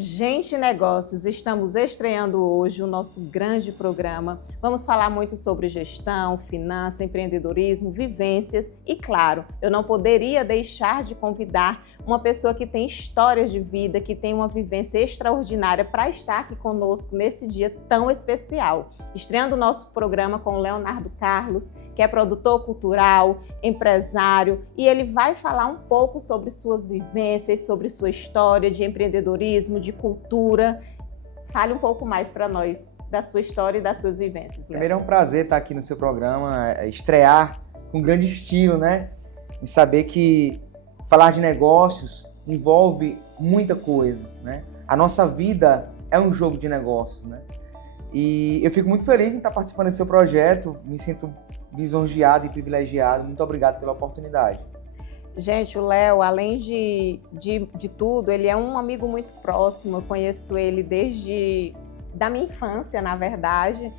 Gente Negócios, estamos estreando hoje o nosso grande programa. Vamos falar muito sobre gestão, finança, empreendedorismo, vivências e, claro, eu não poderia deixar de convidar uma pessoa que tem histórias de vida, que tem uma vivência extraordinária para estar aqui conosco nesse dia tão especial. Estreando o nosso programa com o Leonardo Carlos, que é produtor cultural, empresário, e ele vai falar um pouco sobre suas vivências, sobre sua história de empreendedorismo, de cultura. Fale um pouco mais para nós da sua história e das suas vivências. Primeiro é um prazer estar aqui no seu programa, estrear com grande estilo, né? E saber que falar de negócios envolve muita coisa, né? A nossa vida é um jogo de negócios, né? E eu fico muito feliz em estar participando desse seu projeto, me sinto lisonjeado e privilegiado. Muito obrigado pela oportunidade. Gente, o Léo, além de tudo, ele é um amigo muito próximo. Eu conheço ele desde da minha infância, na verdade.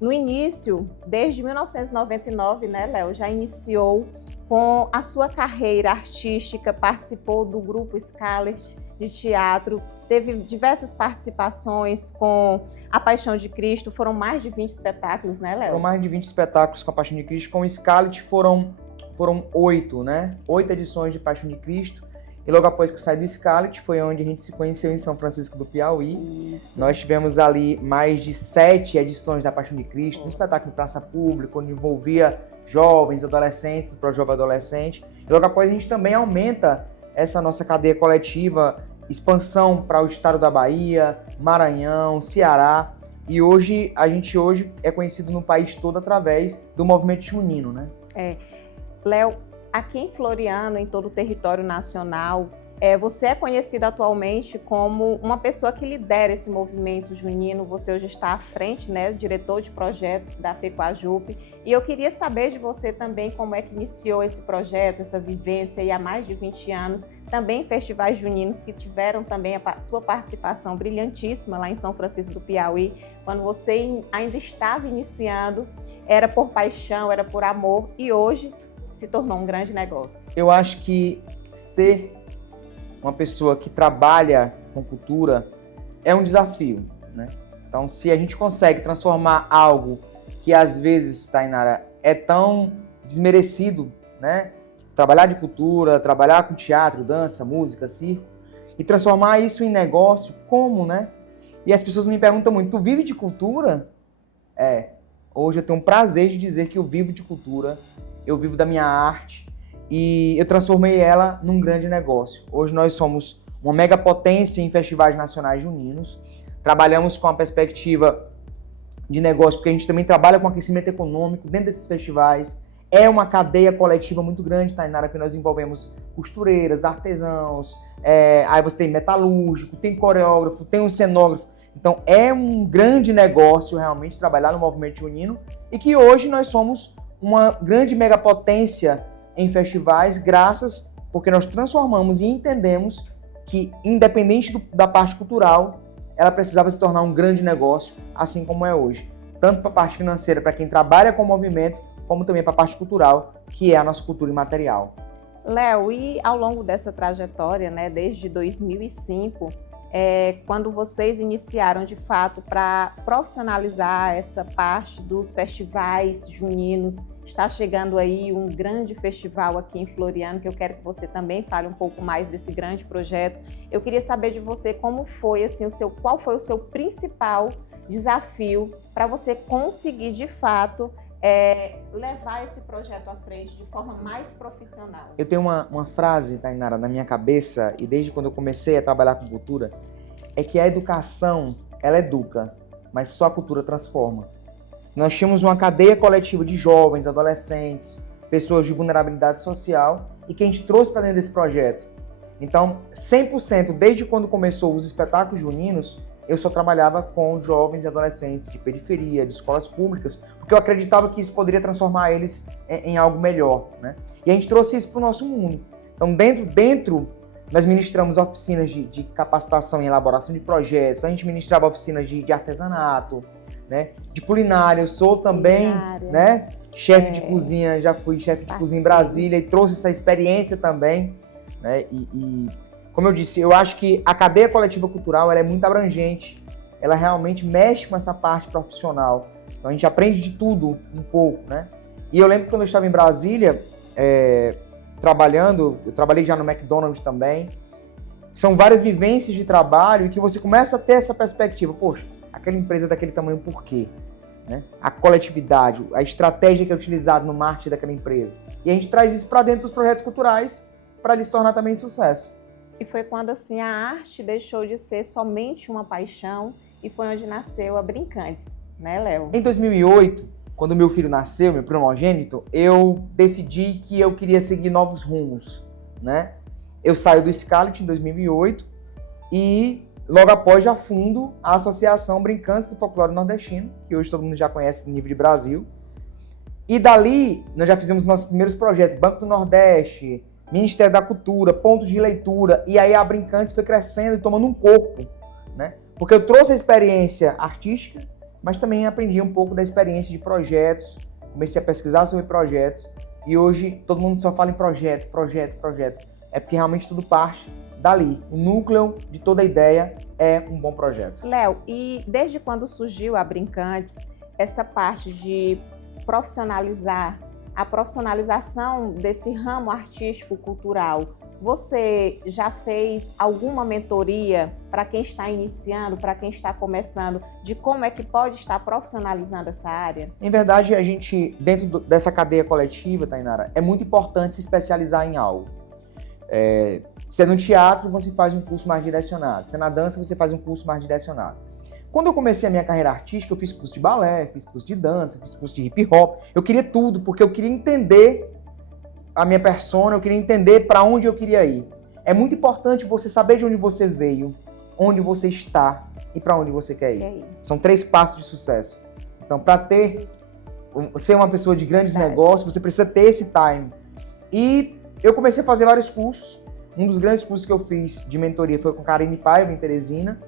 No início, desde 1999, né, Léo, já iniciou com a sua carreira artística, participou do grupo Scarlett de teatro, teve diversas participações com A Paixão de Cristo, foram mais de 20 espetáculos, né, Léo? Foram mais de 20 espetáculos com A Paixão de Cristo. Com o Scarlett foram 8, né? 8 edições de Paixão de Cristo. E logo após que eu saí do Scarlett, foi onde a gente se conheceu em São Francisco do Piauí. Isso. Nós tivemos ali mais de 7 edições da Paixão de Cristo, um espetáculo de praça pública, onde envolvia jovens, adolescentes, para o jovem adolescente. E logo após a gente também aumenta essa nossa cadeia coletiva, expansão para o estado da Bahia, Maranhão, Ceará. E a gente hoje é conhecido no país todo através do movimento junino, né? Léo, aqui em Floriano, em todo o território nacional, você é conhecido atualmente como uma pessoa que lidera esse movimento junino. Você hoje está à frente, né, diretor de projetos da FECOAJUP. E eu queria saber de você também como é que iniciou esse projeto, essa vivência aí há mais de 20 anos. Também festivais juninos que tiveram também a sua participação brilhantíssima lá em São Francisco do Piauí. Quando você ainda estava iniciando, era por paixão, era por amor e hoje se tornou um grande negócio. Eu acho que ser uma pessoa que trabalha com cultura é um desafio, né? Então, se a gente consegue transformar algo que às vezes, Tainara, é tão desmerecido, né? Trabalhar de cultura, trabalhar com teatro, dança, música, circo, e transformar isso em negócio, como, né? E as pessoas me perguntam muito, tu vive de cultura? Hoje eu tenho um prazer de dizer que eu vivo de cultura, eu vivo da minha arte e eu transformei ela num grande negócio. Hoje nós somos uma mega potência em festivais nacionais juninos, trabalhamos com a perspectiva de negócio, porque a gente também trabalha com aquecimento econômico dentro desses festivais. É uma cadeia coletiva muito grande, Tainara, que nós envolvemos costureiras, artesãos, aí você tem metalúrgico, tem coreógrafo, tem um cenógrafo. Então é um grande negócio realmente trabalhar no movimento junino e que hoje nós somos uma grande megapotência em festivais, porque nós transformamos e entendemos que, independente da parte cultural, ela precisava se tornar um grande negócio, assim como é hoje. Tanto para a parte financeira, para quem trabalha com o movimento, como também para a parte cultural, que é a nossa cultura imaterial. Léo, e ao longo dessa trajetória, né, desde 2005, quando vocês iniciaram de fato para profissionalizar essa parte dos festivais juninos, está chegando aí um grande festival aqui em Floriano, que eu quero que você também fale um pouco mais desse grande projeto. Eu queria saber de você como foi, assim, qual foi o seu principal desafio para você conseguir de fato levar esse projeto à frente de forma mais profissional. Eu tenho uma frase, Tainara, na minha cabeça, e desde quando eu comecei a trabalhar com cultura, é que a educação, ela educa, mas só a cultura transforma. Nós tínhamos uma cadeia coletiva de jovens, adolescentes, pessoas de vulnerabilidade social, e que a gente trouxe para dentro desse projeto. Então, 100%, desde quando começou os espetáculos juninos, eu só trabalhava com jovens e adolescentes de periferia, de escolas públicas, porque eu acreditava que isso poderia transformar eles em algo melhor, né? E a gente trouxe isso para o nosso mundo. Então, dentro nós ministramos oficinas de capacitação em elaboração de projetos, a gente ministrava oficinas de artesanato, né? De culinária. Eu sou também, né, chefe de cozinha, já fui chefe de cozinha em Brasília e trouxe essa experiência também, né? E como eu disse, eu acho que a cadeia coletiva cultural ela é muito abrangente, ela realmente mexe com essa parte profissional. Então a gente aprende de tudo um pouco, né? E eu lembro que quando eu estava em Brasília, trabalhando, eu trabalhei já no McDonald's também, são várias vivências de trabalho que você começa a ter essa perspectiva, poxa, aquela empresa é daquele tamanho por quê? Né? A coletividade, a estratégia que é utilizada no marketing daquela empresa. E a gente traz isso para dentro dos projetos culturais para ele se tornar também de sucesso. E foi quando assim a arte deixou de ser somente uma paixão e foi onde nasceu a Brincantes, né, Léo? Em 2008, quando meu filho nasceu, meu primogênito, eu decidi que eu queria seguir novos rumos, né? Eu saio do Scalit em 2008 e logo após já fundo a Associação Brincantes do Folclore Nordestino, que hoje todo mundo já conhece no nível de Brasil. E dali nós já fizemos nossos primeiros projetos, Banco do Nordeste, Ministério da Cultura, pontos de leitura, e aí a Brincantes foi crescendo e tomando um corpo, né? Porque eu trouxe a experiência artística, mas também aprendi um pouco da experiência de projetos, comecei a pesquisar sobre projetos, e hoje todo mundo só fala em projeto. É porque realmente tudo parte dali. O núcleo de toda a ideia é um bom projeto. Léo, e desde quando surgiu a Brincantes, essa parte de profissionalizar, a profissionalização desse ramo artístico-cultural, você já fez alguma mentoria para quem está iniciando, para quem está começando, de como é que pode estar profissionalizando essa área? Em verdade, a gente, dentro dessa cadeia coletiva, Tainara, é muito importante se especializar em algo. Se é no teatro, você faz um curso mais direcionado. Se é na dança, você faz um curso mais direcionado. Quando eu comecei a minha carreira artística, eu fiz curso de balé, fiz curso de dança, fiz curso de hip hop. Eu queria tudo, porque eu queria entender a minha persona, eu queria entender para onde eu queria ir. É muito importante você saber de onde você veio, onde você está e para onde você quer ir. São 3 passos de sucesso. Então, para ser uma pessoa de grandes negócios, você precisa ter esse time. E eu comecei a fazer vários cursos. Um dos grandes cursos que eu fiz de mentoria foi com Karine Paiva, em Teresina.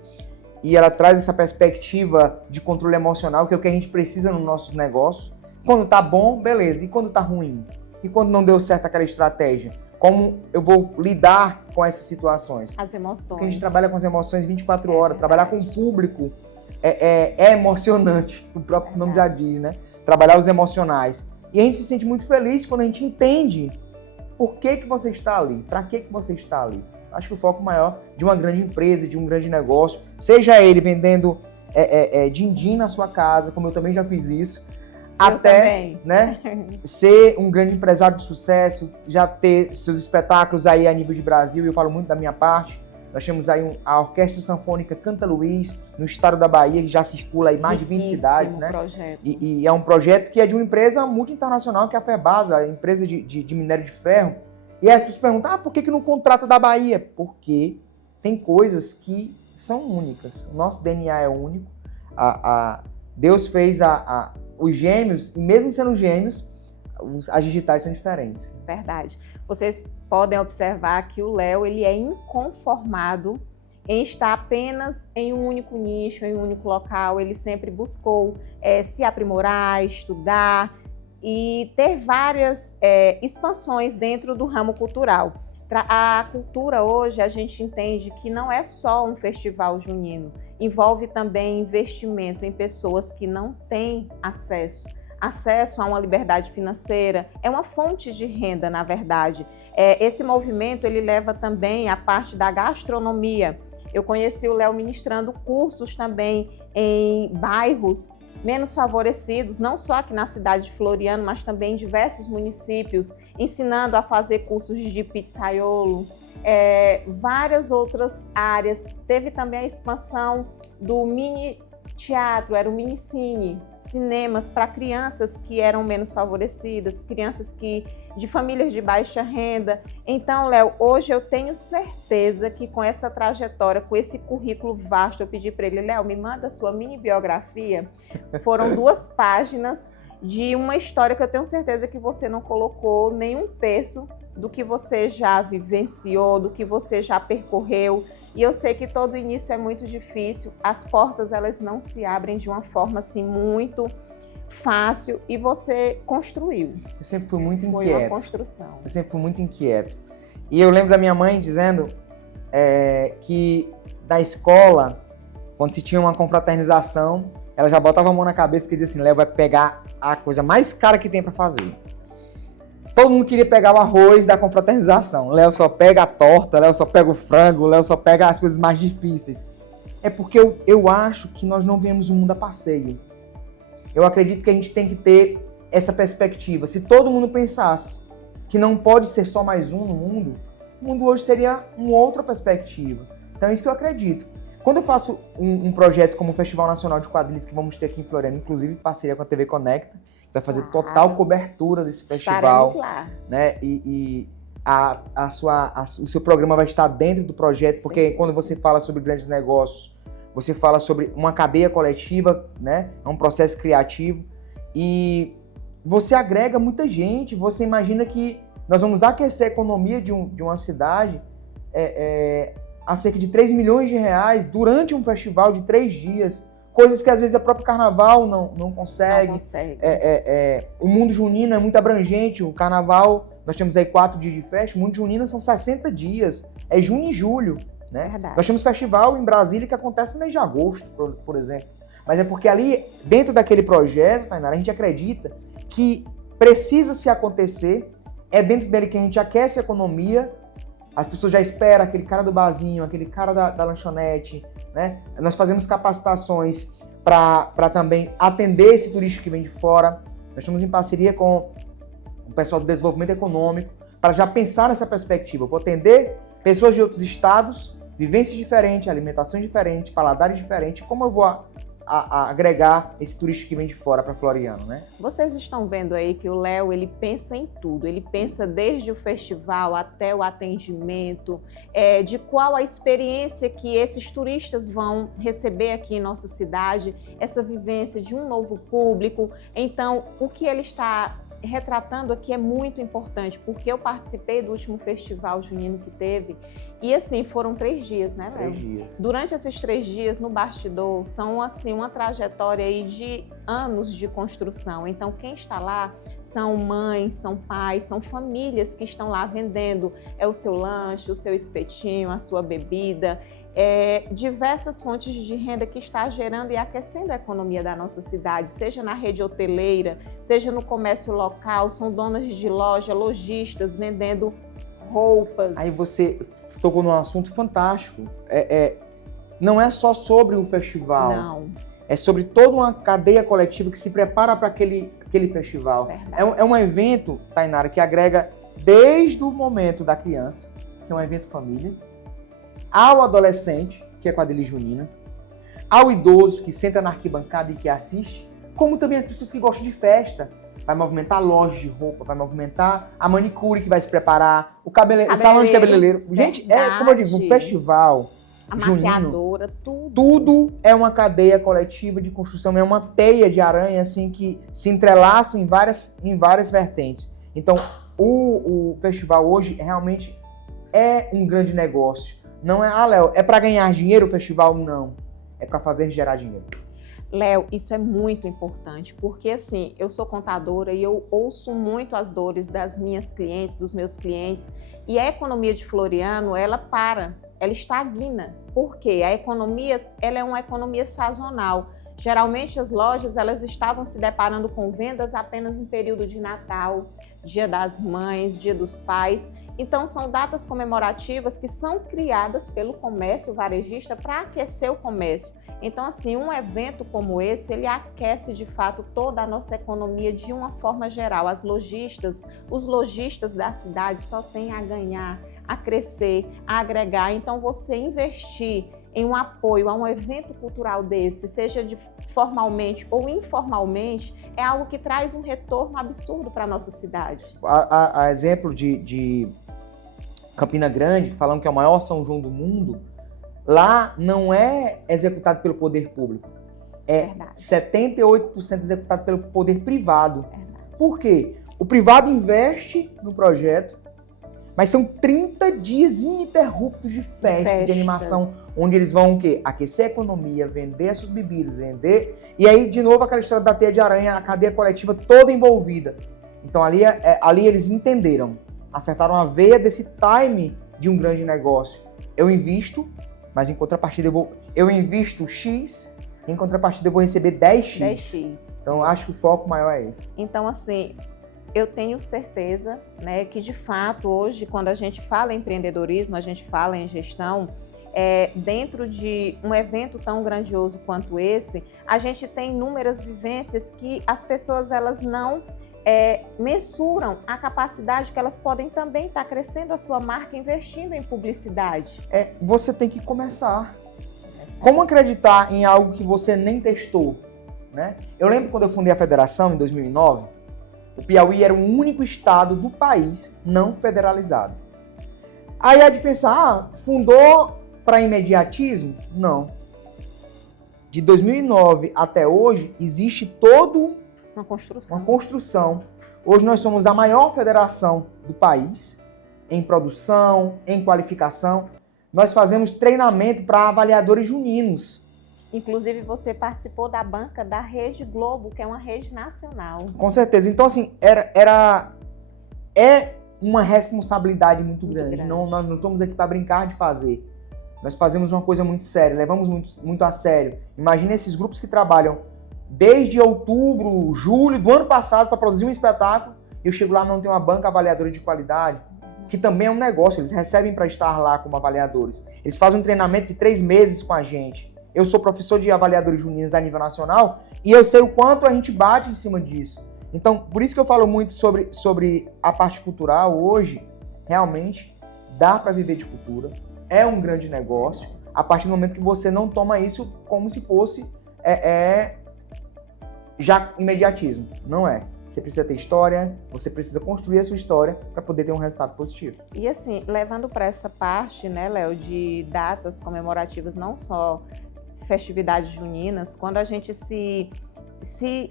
E ela traz essa perspectiva de controle emocional, que é o que a gente precisa nos nossos negócios. Quando tá bom, beleza. E quando tá ruim? E quando não deu certo aquela estratégia? Como eu vou lidar com essas situações? As emoções. Porque a gente trabalha com as emoções 24 horas. Trabalhar com o público é emocionante. O próprio nome já diz, né? Trabalhar os emocionais. E a gente se sente muito feliz quando a gente entende por que você está ali, para que você está ali. Acho que o foco maior de uma grande empresa, de um grande negócio, seja ele vendendo din-din na sua casa, como eu também já fiz isso, até né, ser um grande empresário de sucesso, já ter seus espetáculos aí a nível de Brasil, e eu falo muito da minha parte. Nós temos aí a Orquestra Sanfônica Canta Luiz, no estado da Bahia, que já circula em mais de 20 cidades, né? E é um projeto que é de uma empresa multi-internacional, que é a Ferbasa, a empresa de minério de ferro. E aí as pessoas perguntam, por que não contrata da Bahia? Porque tem coisas que são únicas. O nosso DNA é único. Deus fez os gêmeos, e mesmo sendo gêmeos, as digitais são diferentes. Verdade. Vocês podem observar que o Léo, ele é inconformado em estar apenas em um único nicho, em um único local. Ele sempre buscou se aprimorar, estudar e ter várias expansões dentro do ramo cultural. A cultura hoje, a gente entende que não é só um festival junino, envolve também investimento em pessoas que não têm acesso a uma liberdade financeira, é uma fonte de renda, na verdade. Esse movimento, ele leva também a parte da gastronomia. Eu conheci o Léo ministrando cursos também em bairros menos favorecidos, não só aqui na cidade de Floriano, mas também em diversos municípios, ensinando a fazer cursos de pizzaiolo, várias outras áreas. Teve também a expansão do mini teatro, era o minicine, cinemas para crianças que eram menos favorecidas, crianças de famílias de baixa renda. Então, Léo, hoje eu tenho certeza que com essa trajetória, com esse currículo vasto, eu pedi para ele, Léo, me manda a sua mini biografia. Foram 2 páginas de uma história que eu tenho certeza que você não colocou nem 1/3 do que você já vivenciou, do que você já percorreu. E eu sei que todo início é muito difícil, as portas elas não se abrem de uma forma assim muito fácil e você construiu. Eu sempre fui muito inquieto. Foi uma construção. Eu sempre fui muito inquieto. E eu lembro da minha mãe dizendo que na escola, quando se tinha uma confraternização, ela já botava a mão na cabeça e dizia assim, Léo vai pegar a coisa mais cara que tem para fazer. Todo mundo queria pegar o arroz da confraternização. Léo só pega a torta, Léo só pega o frango, Léo só pega as coisas mais difíceis. É porque eu acho que nós não vemos o mundo a passeio. Eu acredito que a gente tem que ter essa perspectiva. Se todo mundo pensasse que não pode ser só mais um no mundo, o mundo hoje seria uma outra perspectiva. Então é isso que eu acredito. Quando eu faço um projeto como o Festival Nacional de Quadrilhas, que vamos ter aqui em Floriano, inclusive em parceria com a TV Conecta, que vai fazer total cobertura desse festival. Estaremos lá. Né? E o seu programa vai estar dentro do projeto, porque quando você fala sobre grandes negócios, você fala sobre uma cadeia coletiva, né? É um processo criativo, e você agrega muita gente. Você imagina que nós vamos aquecer a economia de uma cidade a cerca de 3 milhões de reais durante um festival de 3 dias, coisas que às vezes o próprio carnaval não consegue. Não consegue. O mundo junino é muito abrangente. O carnaval, nós temos aí 4 dias de festa, o mundo junino são 60 dias, é junho e julho. Né? Verdade. Nós temos festival em Brasília que acontece no mês de agosto, por exemplo. Mas é porque ali, dentro daquele projeto, Tainara, a gente acredita que precisa se acontecer, é dentro dele que a gente aquece a economia, as pessoas já esperam aquele cara do barzinho, aquele cara da lanchonete, né? Nós fazemos capacitações para também atender esse turista que vem de fora. Nós estamos em parceria com o pessoal do desenvolvimento econômico para já pensar nessa perspectiva. Eu vou atender pessoas de outros estados, vivências diferentes, alimentações diferentes, paladares diferentes. Como eu vou agregar esse turista que vem de fora para Floriano, né? Vocês estão vendo aí que o Léo, ele pensa em tudo. Ele pensa desde o festival até o atendimento, de qual a experiência que esses turistas vão receber aqui em nossa cidade, essa vivência de um novo público. Então, o que ele está retratando aqui é muito importante, porque eu participei do último festival junino que teve, e assim, foram 3 dias, né, Léo? 3 dias. Durante esses 3 dias, no bastidor, são assim, uma trajetória aí de anos de construção. Então, quem está lá são mães, são pais, são famílias que estão lá vendendo o seu lanche, o seu espetinho, a sua bebida, diversas fontes de renda que está gerando e aquecendo a economia da nossa cidade, seja na rede hoteleira, seja no comércio local, são donas de loja, lojistas vendendo roupas. Aí você tocou num assunto fantástico. Não é só sobre o festival. Não. É sobre toda uma cadeia coletiva que se prepara para aquele festival. É um evento, Tainara, que agrega desde o momento da criança, que é um evento família, ao adolescente, que é quadrilha junina, ao idoso que senta na arquibancada e que assiste, como também as pessoas que gostam de festa. Vai movimentar a loja de roupa, vai movimentar a manicure que vai se preparar, o salão de cabeleireiro. Gente, como eu digo, um festival a junino, maquiadora, tudo é uma cadeia coletiva de construção, é uma teia de aranha assim que se entrelaça em várias vertentes. Então, o festival hoje realmente é um grande negócio. Não é, Léo, é para ganhar dinheiro o festival? Não. É para fazer gerar dinheiro. Léo, isso é muito importante, porque assim, eu sou contadora e eu ouço muito as dores das minhas clientes, dos meus clientes, e a economia de Floriano, ela estagna. Por quê? A economia, ela é uma economia sazonal. Geralmente as lojas, elas estavam se deparando com vendas apenas em período de Natal, Dia das Mães, Dia dos Pais. Então, são datas comemorativas que são criadas pelo comércio varejista para aquecer o comércio. Então, assim, um evento como esse, ele aquece de fato toda a nossa economia de uma forma geral. Os lojistas da cidade só têm a ganhar, a crescer, a agregar. Então, você investir em um apoio a um evento cultural desse, seja formalmente ou informalmente, é algo que traz um retorno absurdo para a nossa cidade. A exemplo de Campina Grande, falando que é o maior São João do mundo, lá não é executado pelo poder público. É verdade. 78% executado pelo poder privado. Verdade. Por quê? O privado investe no projeto, mas são 30 dias ininterruptos de festa, de animação, onde eles vão o quê? Aquecer a economia, vender as suas bebidas, vender... E aí, de novo, aquela história da teia de aranha, a cadeia coletiva toda envolvida. Então, ali eles entenderam, acertaram a veia desse time de um grande negócio. eu invisto, mas em contrapartida eu invisto X, em contrapartida eu vou receber 10X. 10x. Então, acho que o foco maior é esse. Então, assim, eu tenho certeza, né, que de fato hoje, quando a gente fala em empreendedorismo, a gente fala em gestão, dentro de um evento tão grandioso quanto esse, a gente tem inúmeras vivências que as pessoas elas não mensuram a capacidade que elas podem também estar crescendo a sua marca investindo em publicidade. Você tem que começar. Como acreditar em algo que você nem testou? Né? Eu lembro quando eu fundei a federação, em 2009, o Piauí era o único estado do país não federalizado. Aí é de pensar, fundou para imediatismo? Não. De 2009 até hoje, existe todo uma construção. Hoje nós somos a maior federação do país em produção, em qualificação. Nós fazemos treinamento para avaliadores juninos. Inclusive, você participou da banca da Rede Globo, que é uma rede nacional. Com certeza. Então, assim, é uma responsabilidade muito grande. Nós não estamos aqui para brincar de fazer. Nós fazemos uma coisa muito séria, levamos muito a sério. Imagina esses grupos que trabalham desde outubro, julho do ano passado para produzir um espetáculo, e eu chego lá e não tenho uma banca avaliadora de qualidade, que também é um negócio, eles recebem para estar lá como avaliadores. Eles fazem um treinamento de 3 meses com a gente. Eu sou professor de avaliadores juninos a nível nacional e eu sei o quanto a gente bate em cima disso. Então, por isso que eu falo muito sobre a parte cultural hoje. Realmente, dá para viver de cultura. É um grande negócio. A partir do momento que você não toma isso como se fosse já imediatismo. Não é. Você precisa ter história, você precisa construir a sua história para poder ter um resultado positivo. E assim, levando para essa parte, né, Léo, de datas comemorativas, não só festividades juninas, quando a gente se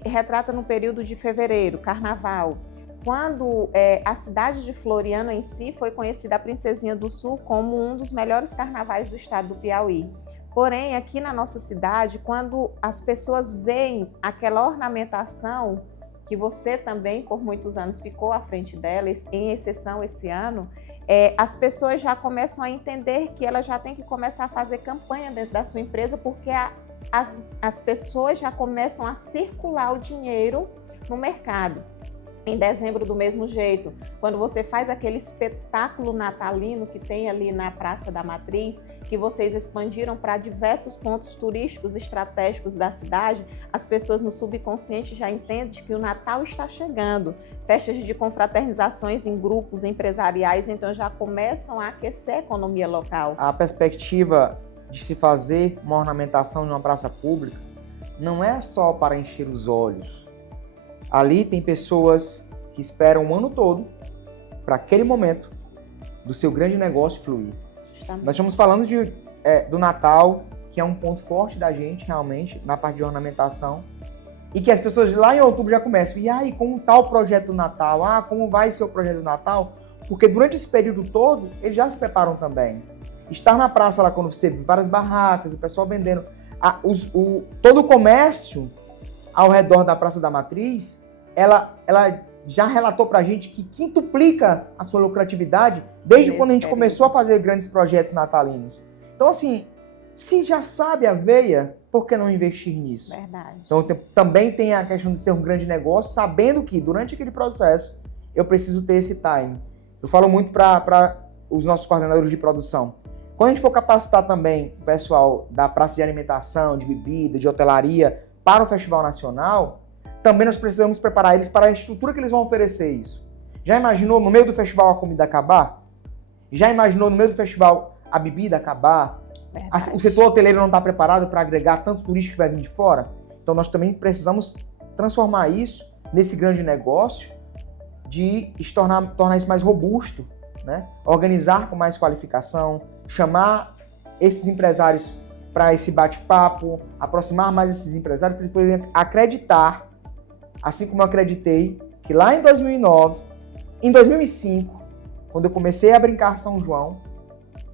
retrata no período de fevereiro, carnaval, quando a cidade de Floriano em si foi conhecida, a Princesinha do Sul, como um dos melhores carnavais do estado do Piauí. Porém, aqui na nossa cidade, quando as pessoas veem aquela ornamentação, que você também, por muitos anos, ficou à frente dela, em exceção esse ano, as pessoas já começam a entender que ela já tem que começar a fazer campanha dentro da sua empresa, porque as pessoas já começam a circular o dinheiro no mercado. Em dezembro, do mesmo jeito, quando você faz aquele espetáculo natalino que tem ali na Praça da Matriz, que vocês expandiram para diversos pontos turísticos estratégicos da cidade, as pessoas no subconsciente já entendem que o Natal está chegando. Festas de confraternizações em grupos empresariais, então já começam a aquecer a economia local. A perspectiva de se fazer uma ornamentação de uma praça pública não é só para encher os olhos. Ali tem pessoas que esperam o ano todo para aquele momento do seu grande negócio fluir. Justamente. Nós estamos falando do Natal, que é um ponto forte da gente, realmente, na parte de ornamentação, e que as pessoas lá em outubro já começam. E aí, como está o projeto do Natal? Como vai ser o projeto do Natal? Porque durante esse período todo, eles já se preparam também. Estar na praça lá, quando você vê várias barracas, o pessoal vendendo, todo o comércio ao redor da Praça da Matriz, ela já relatou pra gente que quintuplica a sua lucratividade desde quando a gente começou a fazer grandes projetos natalinos. Então, assim, se já sabe a veia, por que não investir nisso? Verdade. Então, também tem a questão de ser um grande negócio, sabendo que durante aquele processo eu preciso ter esse time. Eu falo muito para os nossos coordenadores de produção. Quando a gente for capacitar também o pessoal da praça de alimentação, de bebida, de hotelaria, para o Festival Nacional, também nós precisamos preparar eles para a estrutura que eles vão oferecer isso. Já imaginou no meio do festival a comida acabar? Já imaginou no meio do festival a bebida acabar? O setor hoteleiro não está preparado para agregar tanto turista que vai vir de fora? Então nós também precisamos transformar isso nesse grande negócio de tornar isso mais robusto, né? Organizar com mais qualificação, chamar esses empresários para esse bate-papo, aproximar mais esses empresários para eles poderem acreditar, assim como eu acreditei que lá em 2009, em 2005, quando eu comecei a brincar São João,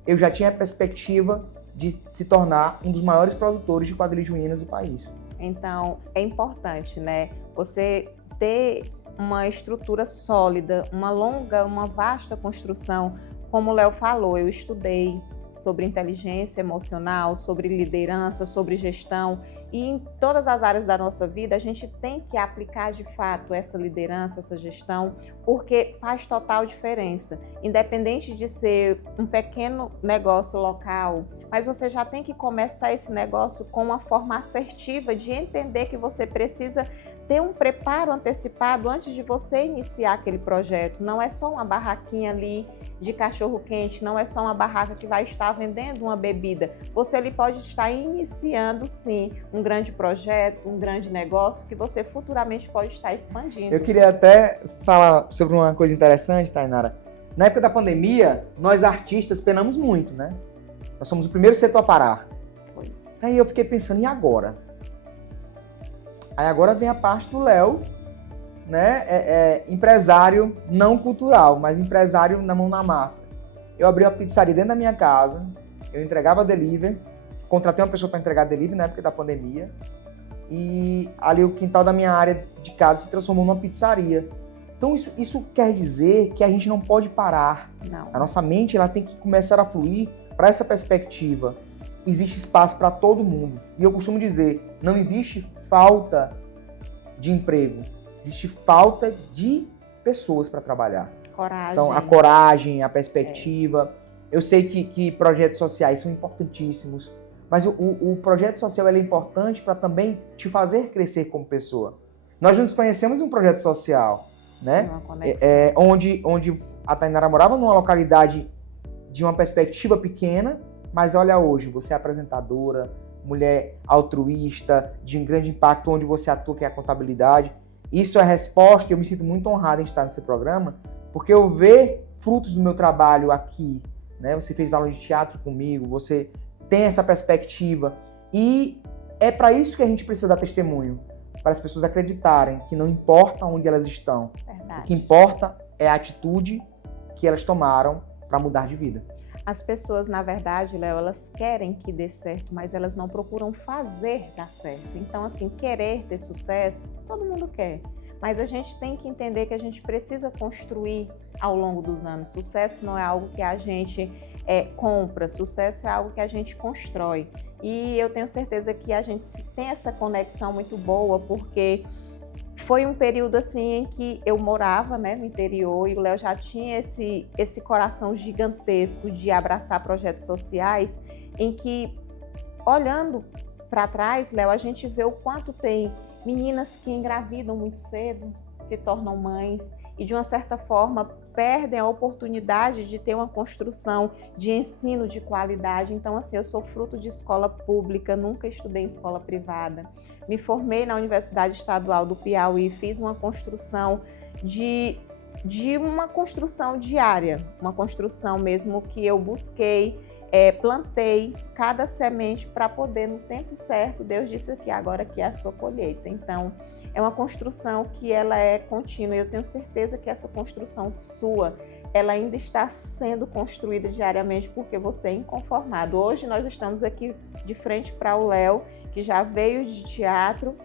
eu já tinha a perspectiva de se tornar um dos maiores produtores de quadrilhas juninas do país. Então, é importante, né? Você ter uma estrutura sólida, uma vasta construção. Como o Léo falou, eu estudei, sobre inteligência emocional, sobre liderança, sobre gestão. E em todas as áreas da nossa vida, a gente tem que aplicar de fato essa liderança, essa gestão, porque faz total diferença. Independente de ser um pequeno negócio local, mas você já tem que começar esse negócio com uma forma assertiva de entender que você precisa ter um preparo antecipado antes de você iniciar aquele projeto. Não é só uma barraquinha ali de cachorro-quente, não é só uma barraca que vai estar vendendo uma bebida. Você ali pode estar iniciando, sim, um grande projeto, um grande negócio que você futuramente pode estar expandindo. Eu queria até falar sobre uma coisa interessante, Tainara. Na época da pandemia, nós artistas penamos muito, né? Nós somos o primeiro setor a parar. Foi. Aí eu fiquei pensando, e agora? Aí agora vem a parte do Léo, né? Empresário não cultural, mas empresário na mão na massa. Eu abri uma pizzaria dentro da minha casa, eu entregava delivery, contratei uma pessoa para entregar delivery na época da pandemia, e ali o quintal da minha área de casa se transformou numa pizzaria. Então isso quer dizer que a gente não pode parar. Não. A nossa mente ela tem que começar a fluir para essa perspectiva. Existe espaço para todo mundo. E eu costumo dizer, não existe falta de emprego, existe falta de pessoas para trabalhar. Coragem. Então, a coragem, a perspectiva. Eu sei que projetos sociais são importantíssimos, mas o projeto social é importante para também te fazer crescer como pessoa. Nós nos conhecemos em um projeto social, né? Onde a Tainara morava numa localidade de uma perspectiva pequena, mas olha hoje, você é apresentadora, mulher altruísta, de um grande impacto onde você atua, que é a contabilidade. Isso é resposta, e eu me sinto muito honrado em estar nesse programa, porque eu ver frutos do meu trabalho aqui, né? Você fez aula de teatro comigo, você tem essa perspectiva, e é para isso que a gente precisa dar testemunho, para as pessoas acreditarem que não importa onde elas estão, Verdade. O que importa é a atitude que elas tomaram para mudar de vida. As pessoas, na verdade, Léo, elas querem que dê certo, mas elas não procuram fazer dar certo. Então, assim, querer ter sucesso, todo mundo quer. Mas a gente tem que entender que a gente precisa construir ao longo dos anos. Sucesso não é algo que a gente compra, sucesso é algo que a gente constrói. E eu tenho certeza que a gente tem essa conexão muito boa, porque foi um período assim em que eu morava, né, no interior, e o Léo já tinha esse coração gigantesco de abraçar projetos sociais, em que, olhando para trás, Léo, a gente vê o quanto tem meninas que engravidam muito cedo, se tornam mães e, de uma certa forma, perdem a oportunidade de ter uma construção de ensino de qualidade. Então, assim, eu sou fruto de escola pública, nunca estudei em escola privada. Me formei na Universidade Estadual do Piauí, fiz uma construção de uma construção diária, uma construção mesmo que eu busquei, plantei cada semente para poder, no tempo certo, Deus disse que agora que é a sua colheita. Então, é uma construção que ela é contínua, e eu tenho certeza que essa construção sua, ela ainda está sendo construída diariamente, porque você é inconformado. Hoje nós estamos aqui de frente para o Léo, que já veio de teatro,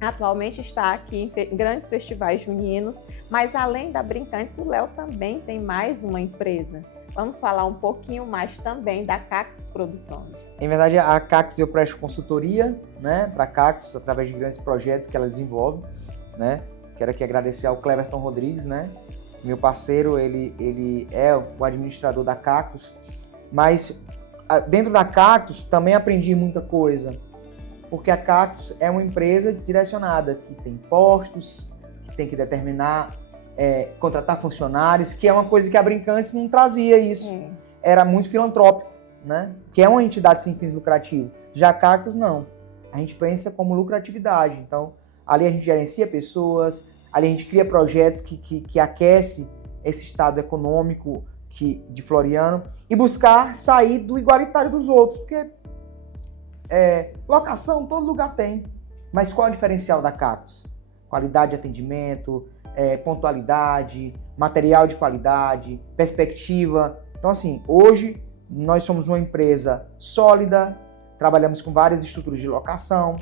atualmente está aqui em grandes festivais juninos, mas além da Brincantes, o Léo também tem mais uma empresa. Vamos falar um pouquinho mais também da Cactus Produções. Em verdade, a Cactus eu presto consultoria, né, para a Cactus, através de grandes projetos que ela desenvolve, né. Quero aqui agradecer ao Cleverton Rodrigues, né, meu parceiro, ele é o administrador da Cactus, mas dentro da Cactus também aprendi muita coisa, porque a Cactus é uma empresa direcionada, que tem postos, que tem que determinar, contratar funcionários, que é uma coisa que a Brincantes não trazia isso. Era muito filantrópico, né? Que é uma entidade sem fins lucrativos. Já a Cactus, não. A gente pensa como lucratividade. Então, ali a gente gerencia pessoas, ali a gente cria projetos que aquece esse estado econômico de Floriano e buscar sair do igualitário dos outros. Porque locação todo lugar tem. Mas qual é o diferencial da Cactus? Qualidade de atendimento, pontualidade, material de qualidade, perspectiva. Então, assim, hoje nós somos uma empresa sólida, trabalhamos com várias estruturas de locação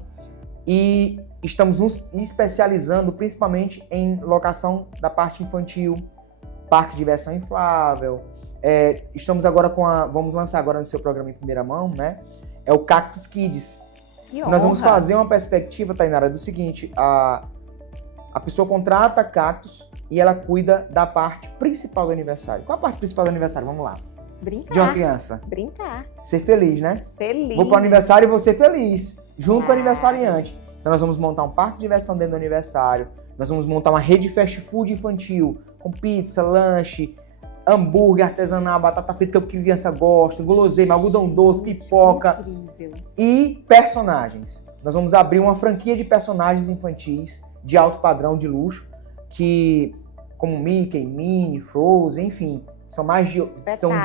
e estamos nos especializando principalmente em locação da parte infantil, parque de diversão inflável, estamos agora vamos lançar agora no seu programa em primeira mão, né? É o Cactus Kids. Que Nós vamos honra. fazer uma perspectiva, Tainara, do seguinte, a pessoa contrata cactus e ela cuida da parte principal do aniversário. Qual a parte principal do aniversário? Vamos lá. Brincar. De uma criança. Brincar. Ser feliz, né? Feliz. Vou pro aniversário e vou ser feliz, junto com o aniversariante. Então nós vamos montar um parque de diversão dentro do aniversário, nós vamos montar uma rede de fast food infantil, com pizza, lanche, hambúrguer artesanal, batata frita que a criança gosta, guloseima, algodão doce, pipoca. Incrível. E personagens. Nós vamos abrir uma franquia de personagens infantis de alto padrão, de luxo, que como Mickey, Minnie, Frozen, enfim, são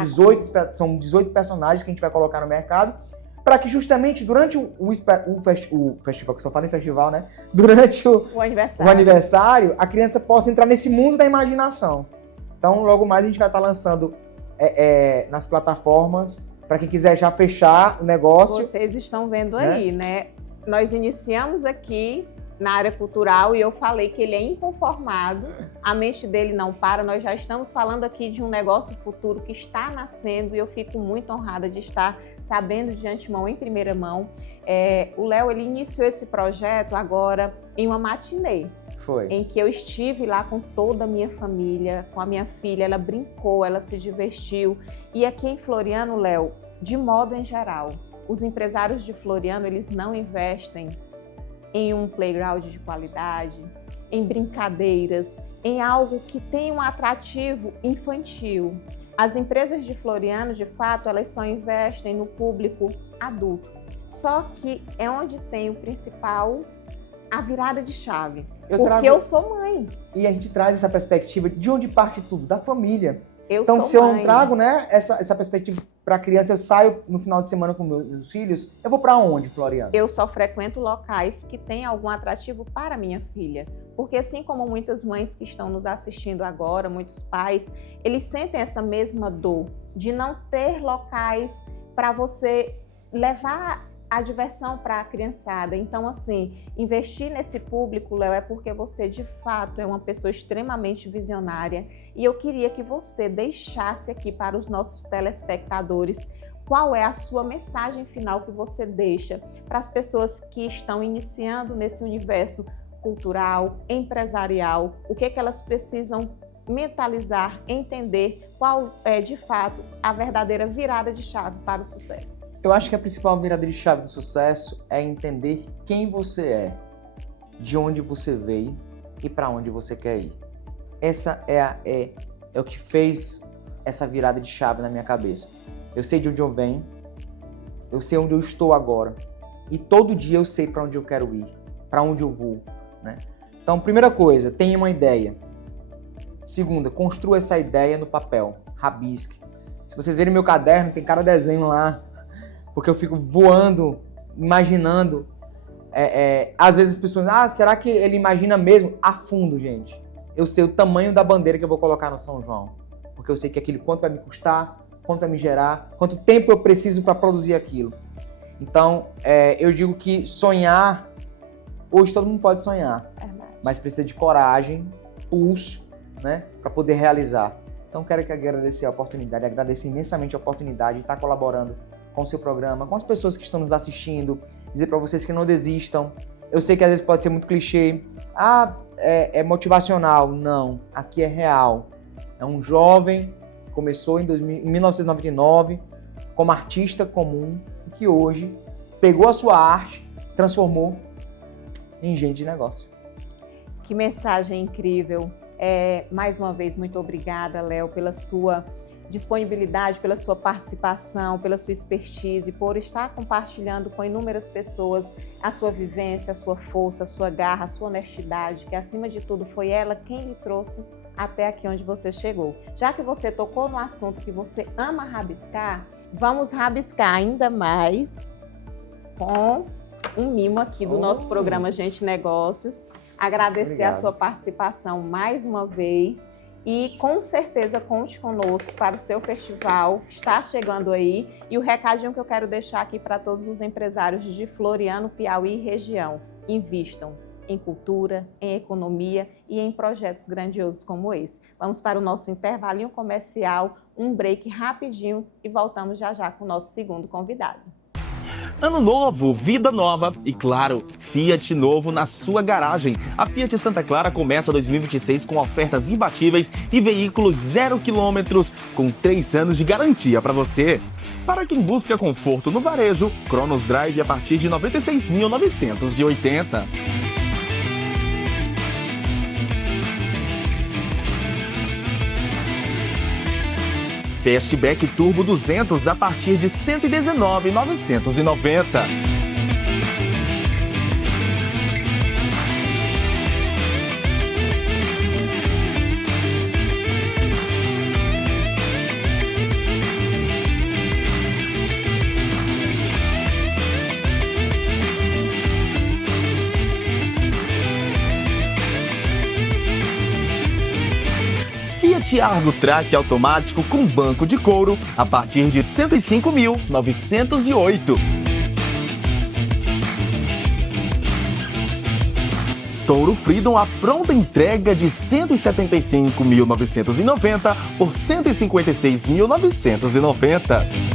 18 personagens que a gente vai colocar no mercado, para que justamente durante o festival, que só fala em festival, né? Durante o aniversário, a criança possa entrar nesse mundo da imaginação. Então, logo mais a gente vai estar lançando nas plataformas, para quem quiser já fechar o negócio. Vocês estão vendo aí, né? Nós iniciamos aqui na área cultural e eu falei que ele é inconformado, a mente dele não para, nós já estamos falando aqui de um negócio futuro que está nascendo e eu fico muito honrada de estar sabendo de antemão, em primeira mão. O Léo, ele iniciou esse projeto agora em uma matinê. Foi. Em que eu estive lá com toda a minha família, com a minha filha, ela brincou, ela se divertiu. E aqui em Floriano, Léo, de modo em geral, os empresários de Floriano, eles não investem em um playground de qualidade, em brincadeiras, em algo que tem um atrativo infantil. As empresas de Floriano, de fato, elas só investem no público adulto. Só que é onde tem o principal, a virada de chave. Eu sou mãe. E a gente traz essa perspectiva de onde parte tudo, da família. Eu então, sou se eu mãe. não trago, né, essa perspectiva para a criança, eu saio no final de semana com meus filhos, eu vou para onde, Floriano? Eu só frequento locais que têm algum atrativo para minha filha. Porque assim como muitas mães que estão nos assistindo agora, muitos pais, eles sentem essa mesma dor de não ter locais para você levar a diversão para a criançada. Então, assim, investir nesse público, Léo, é porque você, de fato, é uma pessoa extremamente visionária. E eu queria que você deixasse aqui para os nossos telespectadores qual é a sua mensagem final que você deixa para as pessoas que estão iniciando nesse universo cultural, empresarial, o que elas precisam mentalizar, entender qual é, de fato, a verdadeira virada de chave para o sucesso. Eu acho que a principal virada de chave do sucesso é entender quem você é, de onde você veio e para onde você quer ir. Essa é o que fez essa virada de chave na minha cabeça. Eu sei de onde eu venho, eu sei onde eu estou agora e todo dia eu sei para onde eu quero ir, para onde eu vou, né? Então, primeira coisa, tenha uma ideia. Segunda, construa essa ideia no papel, rabisque. Se vocês verem meu caderno, tem cada desenho lá, porque eu fico voando, imaginando. Às vezes as pessoas, será que ele imagina mesmo? A fundo, gente. Eu sei o tamanho da bandeira que eu vou colocar no São João. Porque eu sei que aquilo, quanto vai me custar, quanto vai me gerar, quanto tempo eu preciso para produzir aquilo. Então, eu digo que sonhar, hoje todo mundo pode sonhar, mas precisa de coragem, pulso, né, para poder realizar. Então, quero agradecer a oportunidade, agradecer imensamente a oportunidade de estar colaborando com o seu programa, com as pessoas que estão nos assistindo, dizer para vocês que não desistam. Eu sei que às vezes pode ser muito clichê, é motivacional. Não, aqui é real. É um jovem que começou em 1999 como artista comum e que hoje pegou a sua arte, transformou em gente de negócio. Que mensagem incrível. Mais uma vez, muito obrigada, Léo, pela sua disponibilidade, pela sua participação, pela sua expertise, por estar compartilhando com inúmeras pessoas a sua vivência, a sua força, a sua garra, a sua honestidade, que acima de tudo foi ela quem lhe trouxe até aqui onde você chegou. Já que você tocou no assunto que você ama rabiscar, vamos rabiscar ainda mais com um mimo aqui do nosso programa Gente Negócios. Agradecer Obrigado. A sua participação mais uma vez. E com certeza conte conosco para o seu festival, está chegando aí. E o recadinho que eu quero deixar aqui para todos os empresários de Floriano, Piauí e região: invistam. em cultura, em economia e em projetos grandiosos como esse. Vamos para o nosso intervalinho comercial, um break rapidinho e voltamos já já com o nosso segundo convidado. Ano novo, vida nova e, claro, Fiat novo na sua garagem. A Fiat Santa Clara começa 2026 com ofertas imbatíveis e veículos 0 km com 3 anos de garantia para você. Para quem busca conforto no varejo, Cronos Drive a partir de R$ 96.980. Fastback Turbo 200 a partir de R$ 119.990. Fiat Argo Track automático com banco de couro a partir de R$ 105.908. Toro Freedom a pronta entrega de R$ 175.990 por R$ 156.990.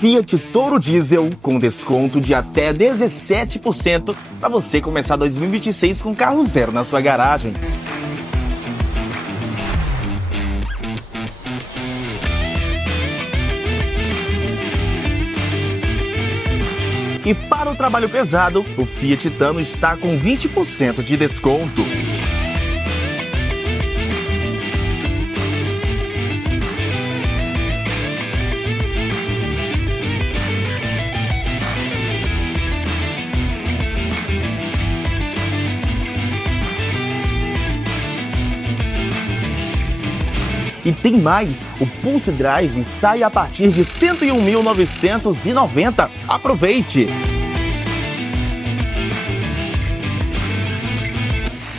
Fiat Toro Diesel com desconto de até 17% para você começar 2026 com carro zero na sua garagem. E para o trabalho pesado, o Fiat Tano está com 20% de desconto. E tem mais, o Pulse Drive sai a partir de R$ 101.990. Aproveite!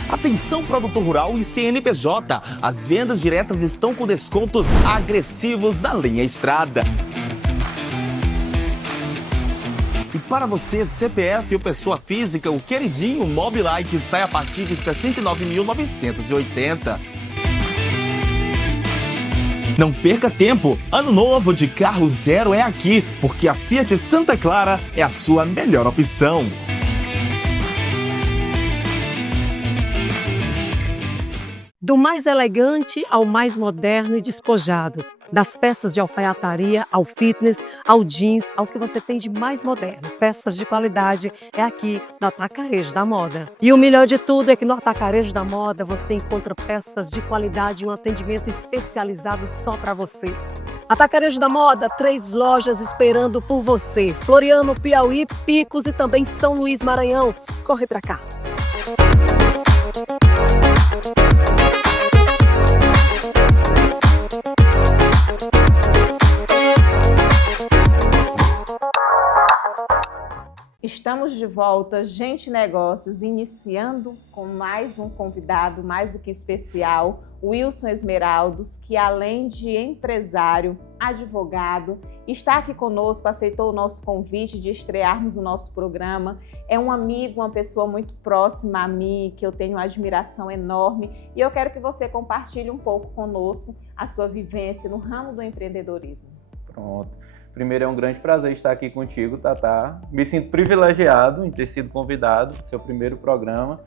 Atenção, produtor rural e CNPJ, as vendas diretas estão com descontos agressivos da linha Estrada. E para você, CPF ou pessoa física, o queridinho Mobilike sai a partir de R$ 69.980. Não perca tempo! Ano novo de carro zero é aqui, porque a Fiat Santa Clara é a sua melhor opção. Do mais elegante ao mais moderno e despojado. Das peças de alfaiataria ao fitness, ao jeans, ao que você tem de mais moderno. Peças de qualidade é aqui no Atacarejo da Moda. E o melhor de tudo é que no Atacarejo da Moda você encontra peças de qualidade e um atendimento especializado só para você. Atacarejo da Moda, 3 lojas esperando por você. Floriano, Piauí, Picos e também São Luís, Maranhão. Corre pra cá! Estamos de volta, Gente Negócios, iniciando com mais um convidado mais do que especial, Wilson Esmeraldos, que além de empresário, advogado, está aqui conosco, aceitou o nosso convite de estrearmos o nosso programa. É um amigo, uma pessoa muito próxima a mim, que eu tenho uma admiração enorme, e eu quero que você compartilhe um pouco conosco a sua vivência no ramo do empreendedorismo. Pronto. Primeiro, é um grande prazer estar aqui contigo, Tatá. Me sinto privilegiado em ter sido convidado para o seu primeiro programa.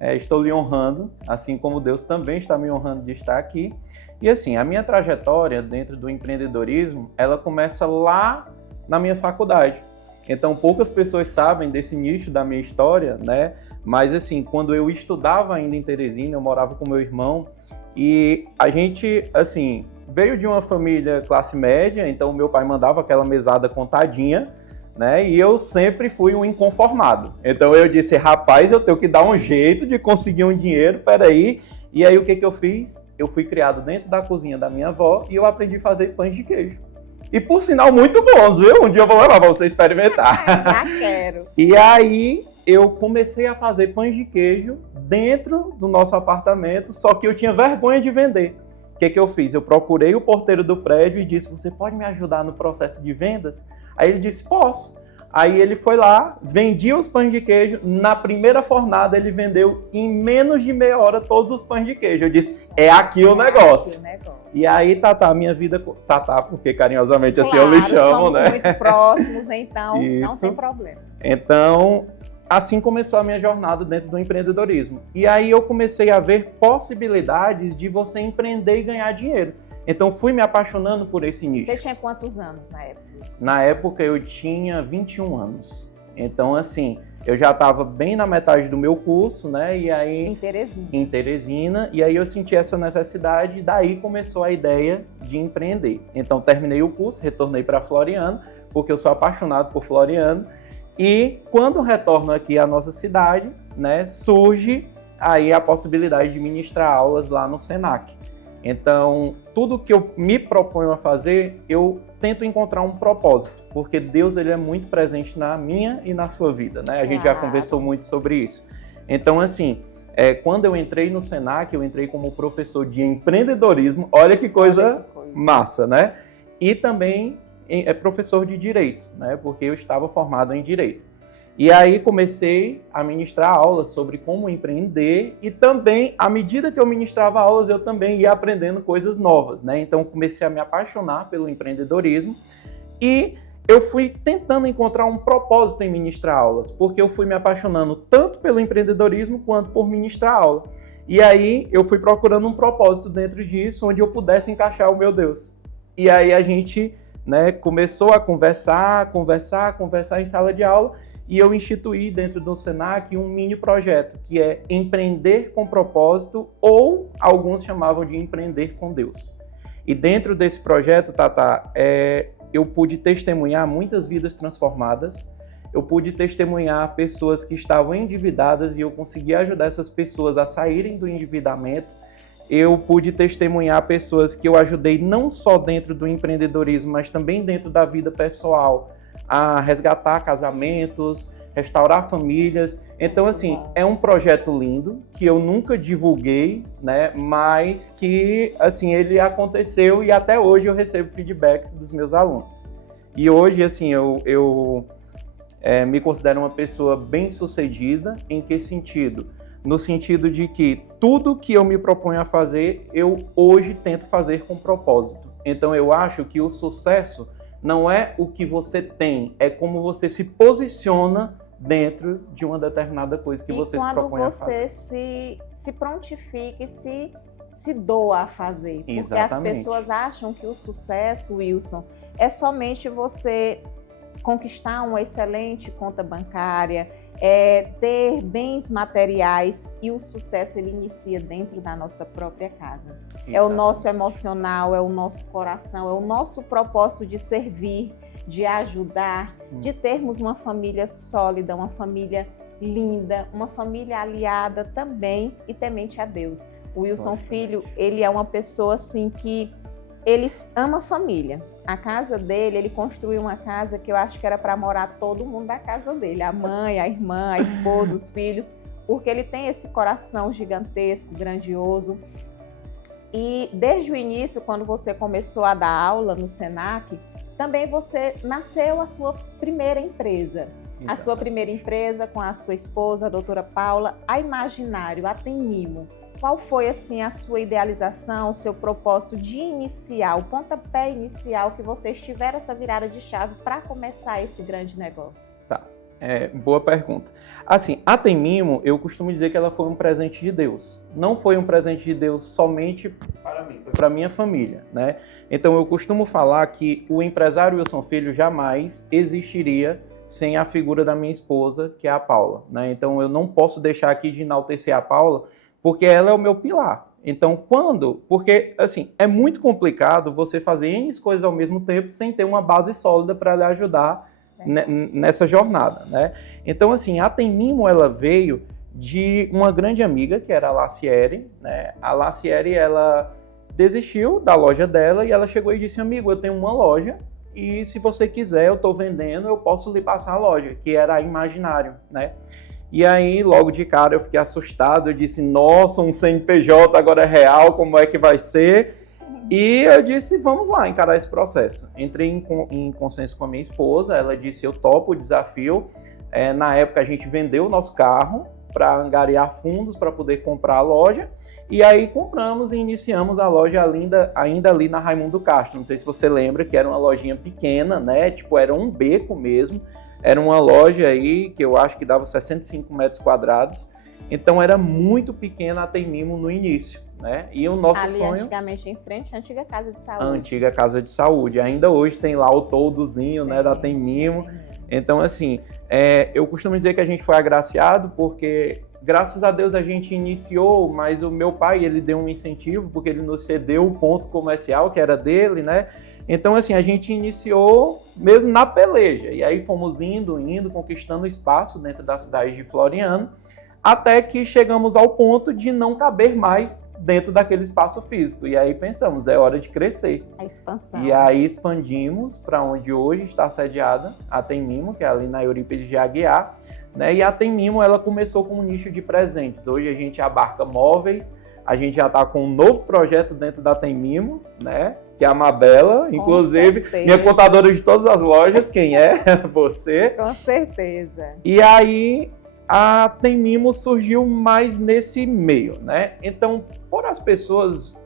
Estou lhe honrando, assim como Deus também está me honrando de estar aqui. E assim, a minha trajetória dentro do empreendedorismo, ela começa lá na minha faculdade. Então, poucas pessoas sabem desse nicho da minha história, né? Mas assim, quando eu estudava ainda em Teresina, eu morava com meu irmão e a gente, assim, veio de uma família classe média, então meu pai mandava aquela mesada contadinha, né? E eu sempre fui um inconformado. Então eu disse, rapaz, eu tenho que dar um jeito de conseguir um dinheiro, peraí. E aí o que eu fiz? Eu fui criado dentro da cozinha da minha avó e eu aprendi a fazer pães de queijo. E por sinal, muito bons, viu? Um dia eu vou levar para você experimentar. Já quero. E aí eu comecei a fazer pães de queijo dentro do nosso apartamento, só que eu tinha vergonha de vender. O que eu fiz? Eu procurei o porteiro do prédio e disse, você pode me ajudar no processo de vendas? Aí ele disse, posso. Aí ele foi lá, vendia os pães de queijo. Na primeira fornada, ele vendeu em menos de meia hora todos os pães de queijo. Eu disse, é aqui o negócio. E aí, Tatá, minha vida... Tatá, porque carinhosamente assim eu lhe chamo, somos né? muito próximos, então Isso. não tem problema. Então, assim começou a minha jornada dentro do empreendedorismo. E aí eu comecei a ver possibilidades de você empreender e ganhar dinheiro. Então, fui me apaixonando por esse nicho. Você tinha quantos anos na época? Na época, eu tinha 21 anos. Então, assim, eu já estava bem na metade do meu curso, né? E aí... Em Teresina. E aí eu senti essa necessidade e daí começou a ideia de empreender. Então, terminei o curso, retornei para Floriano, porque eu sou apaixonado por Floriano. E quando retorno aqui à nossa cidade, né, surge aí a possibilidade de ministrar aulas lá no Senac. Então, tudo que eu me proponho a fazer, eu tento encontrar um propósito, porque Deus ele é muito presente na minha e na sua vida, né? A gente já conversou muito sobre isso. Então, assim, quando eu entrei no Senac, eu entrei como professor de empreendedorismo, olha que coisa massa, né? E também professor de direito, né? Porque eu estava formado em direito. E aí comecei a ministrar aulas sobre como empreender e também, à medida que eu ministrava aulas, eu também ia aprendendo coisas novas, né? Então comecei a me apaixonar pelo empreendedorismo e eu fui tentando encontrar um propósito em ministrar aulas, porque eu fui me apaixonando tanto pelo empreendedorismo quanto por ministrar aula. E aí eu fui procurando um propósito dentro disso, onde eu pudesse encaixar o meu Deus. E aí a gente, né, começou a conversar em sala de aula. E eu instituí dentro do Senac um mini projeto, que é Empreender com Propósito, ou alguns chamavam de Empreender com Deus. E dentro desse projeto, Tatá, eu pude testemunhar muitas vidas transformadas, eu pude testemunhar pessoas que estavam endividadas e eu consegui ajudar essas pessoas a saírem do endividamento. Eu pude testemunhar pessoas que eu ajudei não só dentro do empreendedorismo, mas também dentro da vida pessoal, a resgatar casamentos, restaurar famílias. Então, assim, é um projeto lindo, que eu nunca divulguei, né? Mas que, assim, ele aconteceu e até hoje eu recebo feedbacks dos meus alunos. E hoje, assim, eu me considero uma pessoa bem-sucedida. Em que sentido? No sentido de que tudo que eu me proponho a fazer, eu hoje tento fazer com propósito. Então, eu acho que o sucesso não é o que você tem, é como você se posiciona dentro de uma determinada coisa que você se propõe a fazer. E quando você se prontifica e se doa a fazer. Exatamente. Porque as pessoas acham que o sucesso, Wilson, é somente você conquistar uma excelente conta bancária, ter bens materiais, e o sucesso ele inicia dentro da nossa própria casa. Exatamente. É o nosso emocional, é o nosso coração, é o nosso propósito de servir, de ajudar, de termos uma família sólida, uma família linda, uma família aliada também e temente a Deus. O Wilson Filho, ele é uma pessoa assim que ele ama a família. A casa dele, ele construiu uma casa que eu acho que era para morar todo mundo da casa dele. A mãe, a irmã, a esposa, os filhos. Porque ele tem esse coração gigantesco, grandioso. E desde o início, quando você começou a dar aula no Senac, também você nasceu a sua primeira empresa. Exato. A sua primeira empresa com a sua esposa, a doutora Paula, a Imaginário, a Tem Mimo. Qual foi, assim, a sua idealização, o seu propósito de iniciar, o pontapé inicial que vocês tiveram essa virada de chave para começar esse grande negócio? Tá, boa pergunta. Assim, a Tem Mimo, eu costumo dizer que ela foi um presente de Deus. Não foi um presente de Deus somente para mim, foi para minha família, né? Então, eu costumo falar que o empresário Wilson Filho jamais existiria sem a figura da minha esposa, que é a Paula, né? Então, eu não posso deixar aqui de enaltecer a Paula, porque ela é o meu pilar. Então, porque, assim, é muito complicado você fazer N coisas ao mesmo tempo sem ter uma base sólida para lhe ajudar nessa jornada, né? Então, assim, a Tem Mimo, ela veio de uma grande amiga, que era a Laciere, né? A Laciere, ela desistiu da loja dela e ela chegou e disse, amigo, eu tenho uma loja e se você quiser, eu estou vendendo, eu posso lhe passar a loja, que era a Imaginário, né? E aí, logo de cara, eu fiquei assustado, eu disse, nossa, um CNPJ agora é real, como é que vai ser? E eu disse, vamos lá encarar esse processo. Entrei em consenso com a minha esposa, ela disse, eu topo o desafio. Na época a gente vendeu o nosso carro para angariar fundos para poder comprar a loja. E aí compramos e iniciamos a loja ainda ali na Raimundo Castro. Não sei se você lembra que era uma lojinha pequena, né? Tipo, era um beco mesmo. Era uma loja aí que eu acho que dava 65 metros quadrados. Então era muito pequena a Temimo no início, né? E o nosso sonho... antigamente em frente, a antiga Casa de Saúde. A antiga Casa de Saúde. Ainda hoje tem lá o toldozinho, né, da Temimo. Então, assim, eu costumo dizer que a gente foi agraciado porque, graças a Deus, a gente iniciou, mas o meu pai, ele deu um incentivo porque ele nos cedeu o ponto comercial que era dele, né? Então, assim, a gente iniciou mesmo na peleja. E aí fomos indo, conquistando espaço dentro da cidade de Floriano, até que chegamos ao ponto de não caber mais dentro daquele espaço físico. E aí pensamos, é hora de crescer. A expansão. E aí expandimos para onde hoje está sediada a Temimo, que é ali na Eurípides de Aguiar, né? E a Temimo, ela começou com um nicho de presentes. Hoje a gente abarca móveis, a gente já está com um novo projeto dentro da Temimo, né? Que é a Mabela, inclusive minha contadora de todas as lojas, quem é? Você. Com certeza. E aí a Temimo surgiu mais nesse meio, né? Então, por as pessoas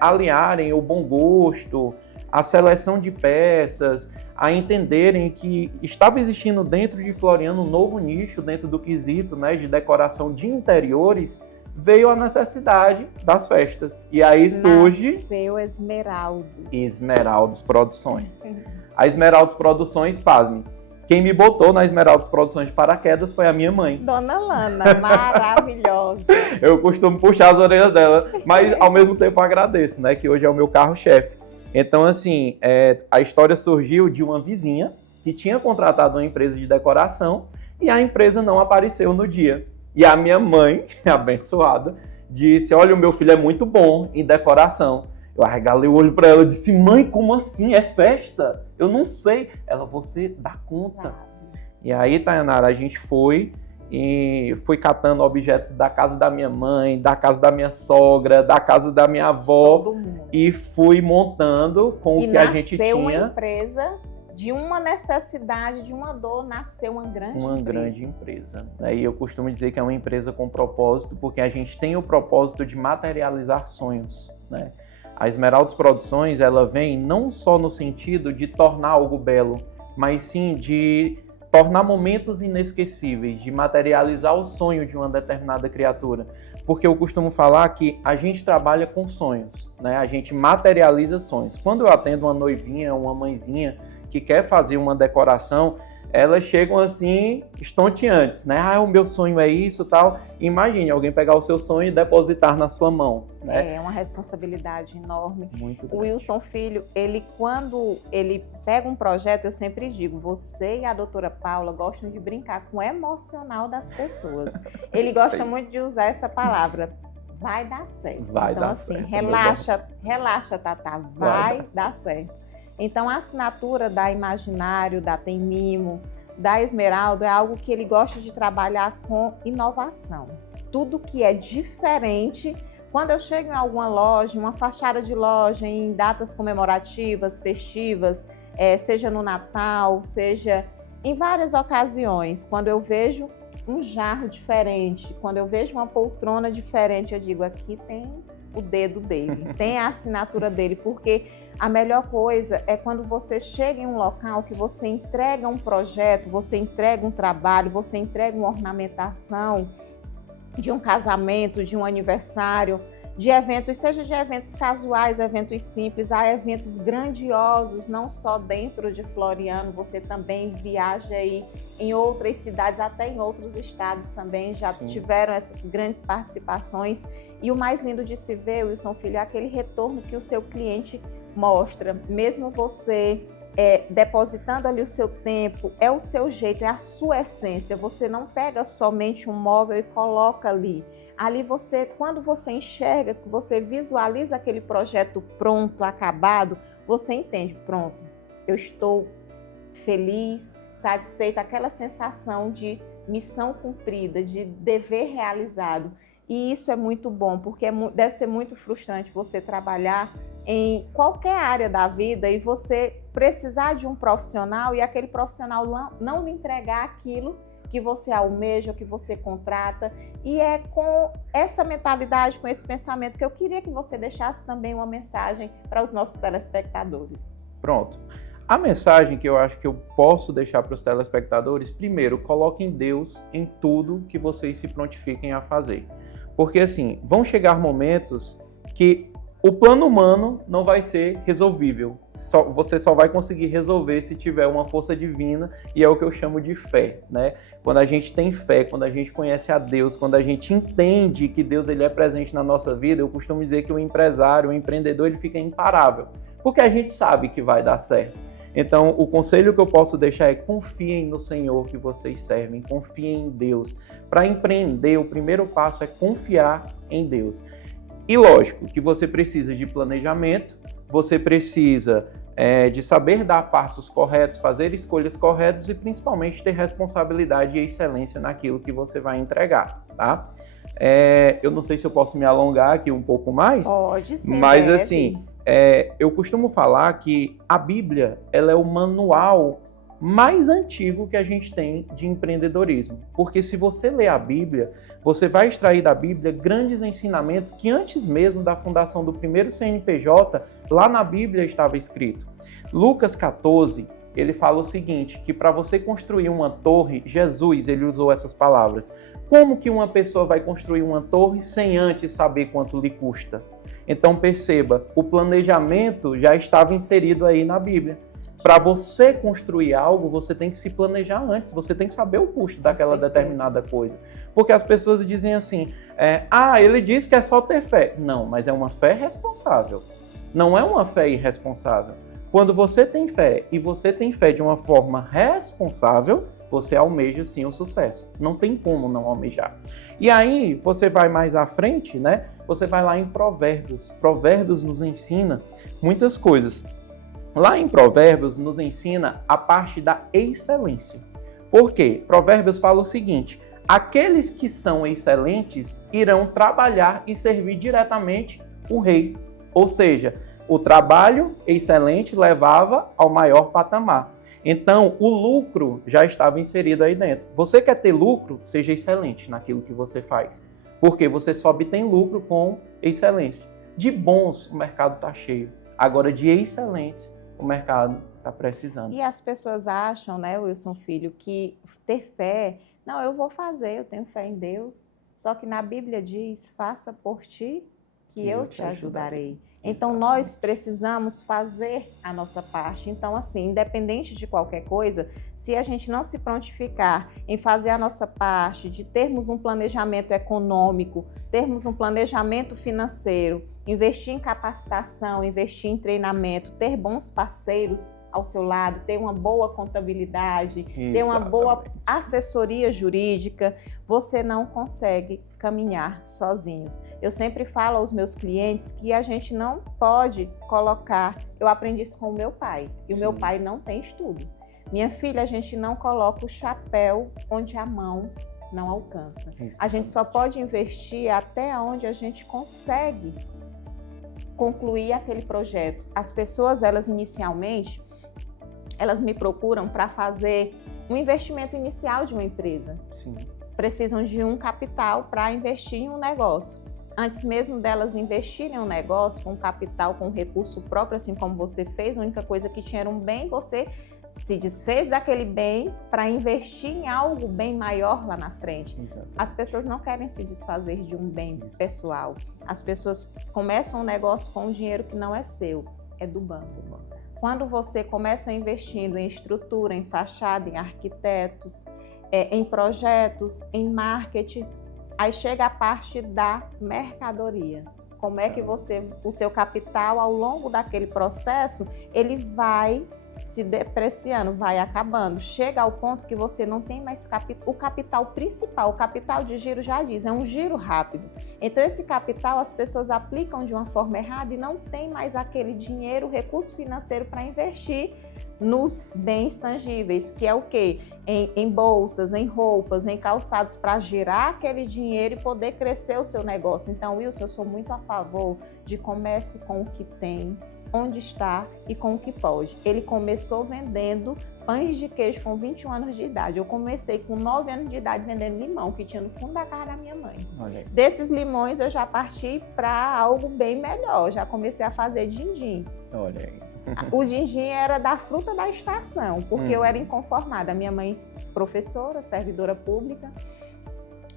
alinharem o bom gosto, a seleção de peças, a entenderem que estava existindo dentro de Floriano um novo nicho dentro do quesito, né, de decoração de interiores, veio a necessidade das festas. E aí surge... Nasceu Esmeraldos. Esmeraldos Produções. A Esmeraldos Produções, pasme, quem me botou na Esmeraldas Produções de paraquedas foi a minha mãe. Dona Lana, maravilhosa. Eu costumo puxar as orelhas dela, mas ao mesmo tempo agradeço, né? Que hoje é o meu carro-chefe. Então, assim, a história surgiu de uma vizinha que tinha contratado uma empresa de decoração e a empresa não apareceu no dia. E a minha mãe, abençoada, disse, olha, o meu filho é muito bom em decoração. Eu arregalei o olho para ela e disse, mãe, como assim? É festa? Eu não sei. Ela, você dá conta. E aí, Tayanara, a gente foi catando objetos da casa da minha mãe, da casa da minha sogra, da casa da minha avó e fui montando com o que a gente tinha. E nasceu uma empresa, de uma necessidade, de uma dor, nasceu uma grande empresa. Uma grande empresa. E eu costumo dizer que é uma empresa com propósito, porque a gente tem o propósito de materializar sonhos, né? A Esmeraldas Produções, ela vem não só no sentido de tornar algo belo, mas sim de tornar momentos inesquecíveis, de materializar o sonho de uma determinada criatura. Porque eu costumo falar que a gente trabalha com sonhos, né? A gente materializa sonhos. Quando eu atendo uma noivinha, uma mãezinha que quer fazer uma decoração, elas chegam assim, estonteantes, né? Ah, o meu sonho é isso e tal. Imagine alguém pegar o seu sonho e depositar na sua mão, né? É uma responsabilidade enorme. Muito grande. O Wilson Filho, quando ele pega um projeto, eu sempre digo, você e a doutora Paula gostam de brincar com o emocional das pessoas. Ele gosta muito de usar essa palavra. Vai dar certo. Vai então, dar assim, certo, relaxa, Tatá, vai dar certo. Então, a assinatura da Imaginário, da Temimo, da Esmeralda é algo que ele gosta de trabalhar com inovação. Tudo que é diferente, quando eu chego em alguma loja, uma fachada de loja, em datas comemorativas, festivas, seja no Natal, seja em várias ocasiões, quando eu vejo um jarro diferente, quando eu vejo uma poltrona diferente, eu digo, aqui tem o dedo dele, tem a assinatura dele, porque a melhor coisa é quando você chega em um local que você entrega um projeto, você entrega um trabalho, você entrega uma ornamentação de um casamento, de um aniversário, de eventos, seja de eventos casuais, eventos simples, há eventos grandiosos, não só dentro de Floriano, você também viaja aí em outras cidades, até em outros estados também, já tiveram essas grandes participações. E o mais lindo de se ver, Wilson Filho, é aquele retorno que o seu cliente mostra, mesmo você depositando ali o seu tempo, é o seu jeito, é a sua essência, você não pega somente um móvel e coloca ali. Ali você, quando você enxerga, você visualiza aquele projeto pronto, acabado, você entende, pronto, eu estou feliz, satisfeita, aquela sensação de missão cumprida, de dever realizado. E isso é muito bom, porque deve ser muito frustrante você trabalhar em qualquer área da vida e você precisar de um profissional e aquele profissional não lhe entregar aquilo que você almeja, que você contrata. E é com essa mentalidade, com esse pensamento que eu queria que você deixasse também uma mensagem para os nossos telespectadores. Pronto. A mensagem que eu acho que eu posso deixar para os telespectadores, primeiro, coloquem Deus em tudo que vocês se prontifiquem a fazer. Porque assim, vão chegar momentos que o plano humano não vai ser resolvível. Você só vai conseguir resolver se tiver uma força divina, e é o que eu chamo de fé, né? Quando a gente tem fé, quando a gente conhece a Deus, quando a gente entende que Deus ele é presente na nossa vida, eu costumo dizer que o empresário, o empreendedor, ele fica imparável, porque a gente sabe que vai dar certo. Então, o conselho que eu posso deixar é: confiem no Senhor que vocês servem, confiem em Deus. Para empreender, o primeiro passo é confiar em Deus. E lógico que você precisa de planejamento, você precisa de saber dar passos corretos, fazer escolhas corretas e principalmente ter responsabilidade e excelência naquilo que você vai entregar, tá? Eu não sei se eu posso me alongar aqui um pouco mais. Pode ser. Mas assim, eu costumo falar que a Bíblia ela é o manual mais antigo que a gente tem de empreendedorismo. Porque se você ler a Bíblia, você vai extrair da Bíblia grandes ensinamentos que antes mesmo da fundação do primeiro CNPJ, lá na Bíblia estava escrito. Lucas 14, ele fala o seguinte, que para você construir uma torre, Jesus, ele usou essas palavras. Como que uma pessoa vai construir uma torre sem antes saber quanto lhe custa? Então perceba, o planejamento já estava inserido aí na Bíblia. Para você construir algo, você tem que se planejar antes, você tem que saber o custo daquela determinada coisa. Porque as pessoas dizem assim, ele diz que é só ter fé. Não, mas é uma fé responsável. Não é uma fé irresponsável. Quando você tem fé e você tem fé de uma forma responsável, você almeja sim o sucesso. Não tem como não almejar. E aí, você vai mais à frente, né? Você vai lá em Provérbios. Provérbios nos ensina muitas coisas. Lá em Provérbios nos ensina a parte da excelência. Por quê? Provérbios fala o seguinte: aqueles que são excelentes irão trabalhar e servir diretamente o rei. Ou seja, o trabalho excelente levava ao maior patamar. Então, o lucro já estava inserido aí dentro. Você quer ter lucro? Seja excelente naquilo que você faz. Porque você só obtém lucro com excelência. De bons, o mercado está cheio. Agora, de excelentes, o mercado está precisando. E as pessoas acham, né, Wilson Filho, que ter fé, não, eu vou fazer, eu tenho fé em Deus. Só que na Bíblia diz, faça por ti que eu te ajudarei. Então, nós precisamos fazer a nossa parte. Então, assim, independente de qualquer coisa, se a gente não se prontificar em fazer a nossa parte, de termos um planejamento econômico, termos um planejamento financeiro, investir em capacitação, investir em treinamento, ter bons parceiros ao seu lado, ter uma boa contabilidade, ter uma boa assessoria jurídica, você não consegue caminhar sozinhos. Eu sempre falo aos meus clientes que a gente não pode colocar... Eu aprendi isso com o meu pai, e o meu pai não tem estudo. Minha filha, a gente não coloca o chapéu onde a mão não alcança. A gente só pode investir até onde a gente consegue concluir aquele projeto. As pessoas, elas inicialmente, elas me procuram para fazer um investimento inicial de uma empresa. Sim. Precisam de um capital para investir em um negócio. Antes mesmo delas investirem em um negócio, com capital, com recurso próprio, assim como você fez, a única coisa que tinha era um bem, você se desfez daquele bem para investir em algo bem maior lá na frente. Exato. As pessoas não querem se desfazer de um bem pessoal. As pessoas começam um negócio com um dinheiro que não é seu, é do banco. Quando você começa investindo em estrutura, em fachada, em arquitetos, em projetos, em marketing, aí chega a parte da mercadoria. Como é que o seu capital, ao longo daquele processo, ele vai se depreciando, vai acabando. Chega ao ponto que você não tem mais o capital principal. O capital de giro já diz, é um giro rápido. Então esse capital as pessoas aplicam de uma forma errada e não tem mais aquele dinheiro, recurso financeiro para investir nos bens tangíveis, que é o quê? Em bolsas, em roupas, em calçados, para gerar aquele dinheiro e poder crescer o seu negócio. Então, Wilson, eu sou muito a favor de comece com o que tem, onde está e com o que pode. Ele começou vendendo pães de queijo com 21 anos de idade. Eu comecei com 9 anos de idade vendendo limão, que tinha no fundo da casa da minha mãe. Olha aí. Desses limões eu já parti para algo bem melhor, já comecei a fazer din-din. Olha aí. O din-din era da fruta da estação, porque eu era inconformada. Minha mãe, professora, servidora pública,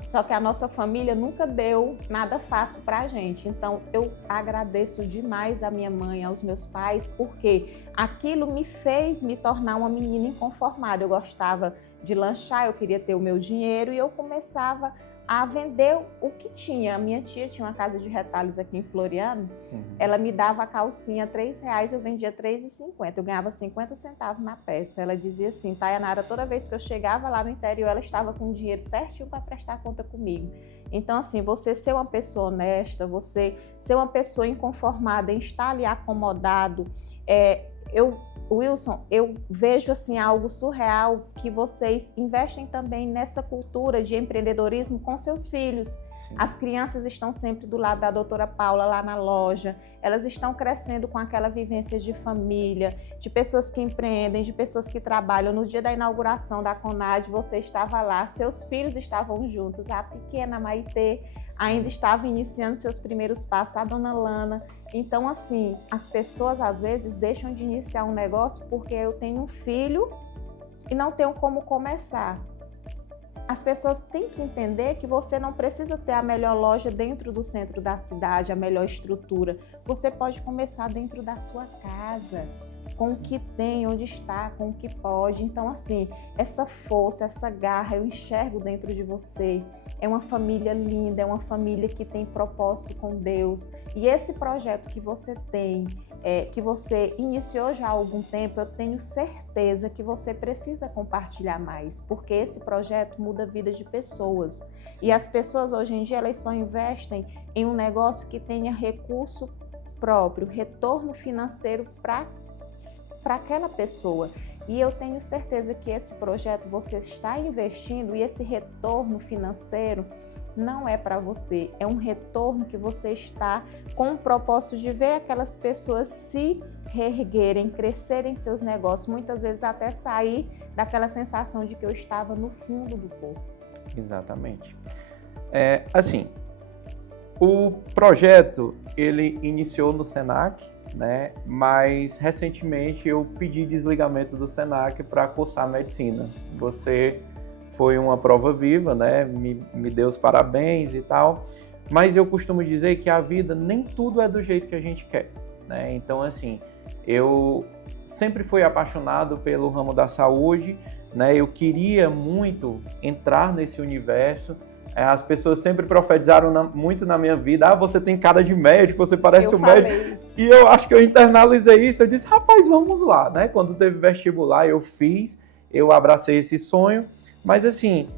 só que a nossa família nunca deu nada fácil pra gente. Então, eu agradeço demais a minha mãe, aos meus pais, porque aquilo me fez me tornar uma menina inconformada. Eu gostava de lanchar, eu queria ter o meu dinheiro e eu começava a vender o que tinha. A minha tia tinha uma casa de retalhos aqui em Floriano, ela me dava a calcinha R$3, eu vendia R$3,50, eu ganhava 50 centavos na peça. Ela dizia assim, Tayanara, toda vez que eu chegava lá no interior, ela estava com o dinheiro certinho para prestar conta comigo. Então, assim, você ser uma pessoa honesta, você ser uma pessoa inconformada em estar ali acomodado, Wilson, eu vejo assim algo surreal que vocês investem também nessa cultura de empreendedorismo com seus filhos. Sim. As crianças estão sempre do lado da doutora Paula lá na loja, elas estão crescendo com aquela vivência de família, de pessoas que empreendem, de pessoas que trabalham. No dia da inauguração da Conad, você estava lá, seus filhos estavam juntos, a pequena Maitê ainda estava iniciando seus primeiros passos, a dona Lana. Então, assim, as pessoas às vezes deixam de iniciar um negócio porque eu tenho um filho e não tenho como começar. As pessoas têm que entender que você não precisa ter a melhor loja dentro do centro da cidade, a melhor estrutura. Você pode começar dentro da sua casa, com o que tem, onde está, com o que pode. Então, assim, essa força, essa garra, eu enxergo dentro de você. É uma família linda, é uma família que tem propósito com Deus. E esse projeto que você tem, que você iniciou já há algum tempo, eu tenho certeza que você precisa compartilhar mais, porque esse projeto muda a vida de pessoas. E as pessoas hoje em dia, elas só investem em um negócio que tenha recurso próprio, retorno financeiro para aquela pessoa. E eu tenho certeza que esse projeto você está investindo e esse retorno financeiro não é para você. É um retorno que você está com o propósito de ver aquelas pessoas se reerguerem, crescerem seus negócios, muitas vezes até sair daquela sensação de que eu estava no fundo do poço. Exatamente. Assim, o projeto, ele iniciou no Senac, né? Mas recentemente eu pedi desligamento do Senac para cursar medicina. Você foi uma prova viva, né? Me deu os parabéns e tal, mas eu costumo dizer que a vida nem tudo é do jeito que a gente quer, né? Então, assim, eu sempre fui apaixonado pelo ramo da saúde, né? Eu queria muito entrar nesse universo. As pessoas sempre profetizaram muito na minha vida, você tem cara de médico, você parece um médico. Isso. E eu acho que eu internalizei isso, eu disse, rapaz, vamos lá, né? Quando teve vestibular, eu fiz, eu abracei esse sonho, mas assim,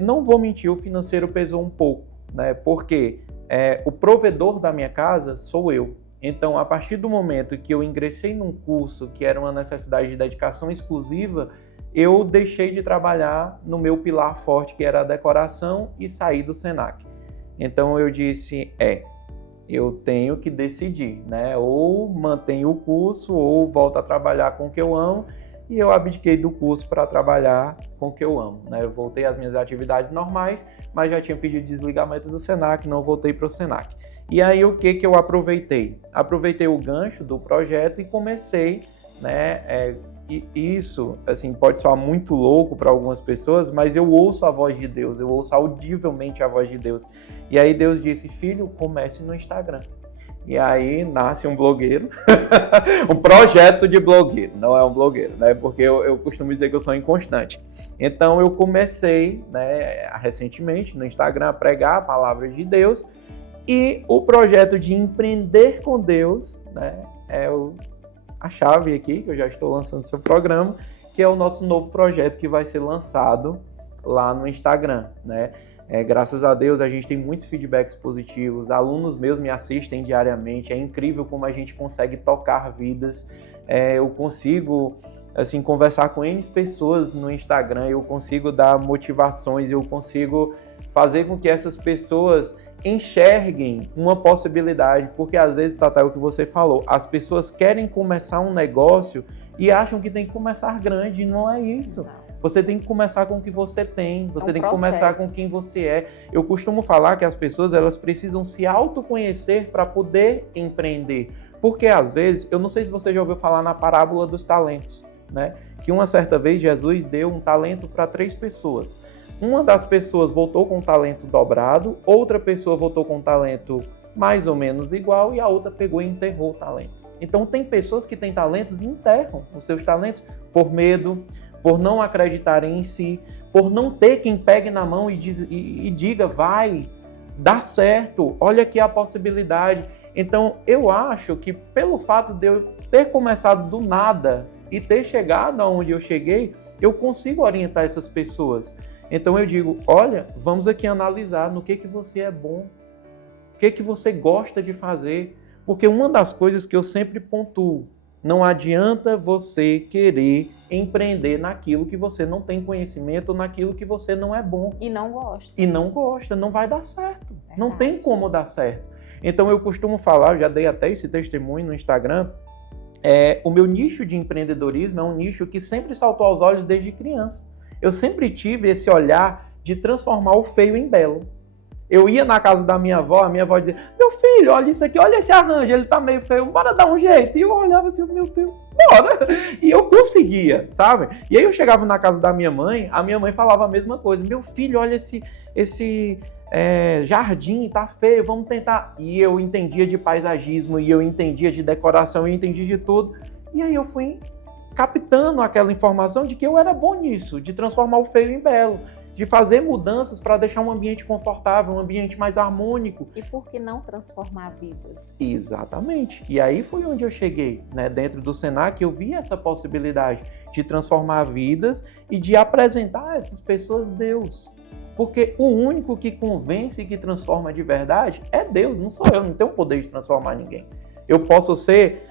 não vou mentir, o financeiro pesou um pouco, né? Porque o provedor da minha casa sou eu. Então, a partir do momento que eu ingressei num curso que era uma necessidade de dedicação exclusiva, eu deixei de trabalhar no meu pilar forte, que era a decoração, e saí do Senac. Então eu disse, eu tenho que decidir, né? Ou mantenho o curso, ou volto a trabalhar com o que eu amo, e eu abdiquei do curso para trabalhar com o que eu amo, né? Eu voltei às minhas atividades normais, mas já tinha pedido desligamento do Senac, não voltei para o Senac. E aí o que eu aproveitei? Aproveitei o gancho do projeto e comecei, né? E isso, assim, pode soar muito louco para algumas pessoas, mas eu ouço a voz de Deus, eu ouço audivelmente a voz de Deus. E aí Deus disse, filho, comece no Instagram. E aí nasce um blogueiro, um projeto de blogueiro, não é um blogueiro, né? Porque eu costumo dizer que eu sou inconstante. Então eu comecei, né, recentemente no Instagram a pregar a palavra de Deus, e o projeto de empreender com Deus, né, a chave aqui, que eu já estou lançando seu programa, que é o nosso novo projeto que vai ser lançado lá no Instagram, né? Graças a Deus a gente tem muitos feedbacks positivos, alunos meus me assistem diariamente, é incrível como a gente consegue tocar vidas, eu consigo assim, conversar com N pessoas no Instagram, eu consigo dar motivações, eu consigo fazer com que essas pessoas enxerguem uma possibilidade, porque às vezes, Tata, é o que você falou, as pessoas querem começar um negócio e acham que tem que começar grande, e não é isso. Não. Você tem que começar com o que você tem, você tem que processo. começar com quem você é. Eu costumo falar que as pessoas, elas precisam se autoconhecer para poder empreender. Porque às vezes, eu não sei se você já ouviu falar na parábola dos talentos, né? Que uma certa vez Jesus deu um talento para 3 pessoas. Uma das pessoas voltou com um talento dobrado, outra pessoa voltou com um talento mais ou menos igual e a outra pegou e enterrou o talento. Então tem pessoas que têm talentos e enterram os seus talentos por medo, por não acreditarem em si, por não ter quem pegue na mão e diga, vai, dá certo, olha aqui a possibilidade. Então eu acho que pelo fato de eu ter começado do nada e ter chegado aonde eu cheguei, eu consigo orientar essas pessoas. Então eu digo, olha, vamos aqui analisar no que você é bom, o que você gosta de fazer, porque uma das coisas que eu sempre pontuo, não adianta você querer empreender naquilo que você não tem conhecimento, naquilo que você não é bom. E não gosta. E não gosta, não vai dar certo. Verdade. Não tem como dar certo. Então eu costumo falar, eu já dei até esse testemunho no Instagram, o meu nicho de empreendedorismo é um nicho que sempre saltou aos olhos desde criança. Eu sempre tive esse olhar de transformar o feio em belo. Eu ia na casa da minha avó, a minha avó dizia, meu filho, olha isso aqui, olha esse arranjo, ele tá meio feio, bora dar um jeito. E eu olhava assim, meu Deus, bora. E eu conseguia, sabe? E aí eu chegava na casa da minha mãe, a minha mãe falava a mesma coisa, meu filho, olha esse jardim, tá feio, vamos tentar. E eu entendia de paisagismo, e eu entendia de decoração, e eu entendia de tudo. E aí eu fui captando aquela informação de que eu era bom nisso, de transformar o feio em belo, de fazer mudanças para deixar um ambiente confortável, um ambiente mais harmônico. E por que não transformar vidas? Exatamente. E aí foi onde eu cheguei, né? Dentro do Senac eu vi essa possibilidade de transformar vidas e de apresentar a essas pessoas Deus. Porque o único que convence e que transforma de verdade é Deus, não sou eu, não tenho o poder de transformar ninguém. Eu posso ser,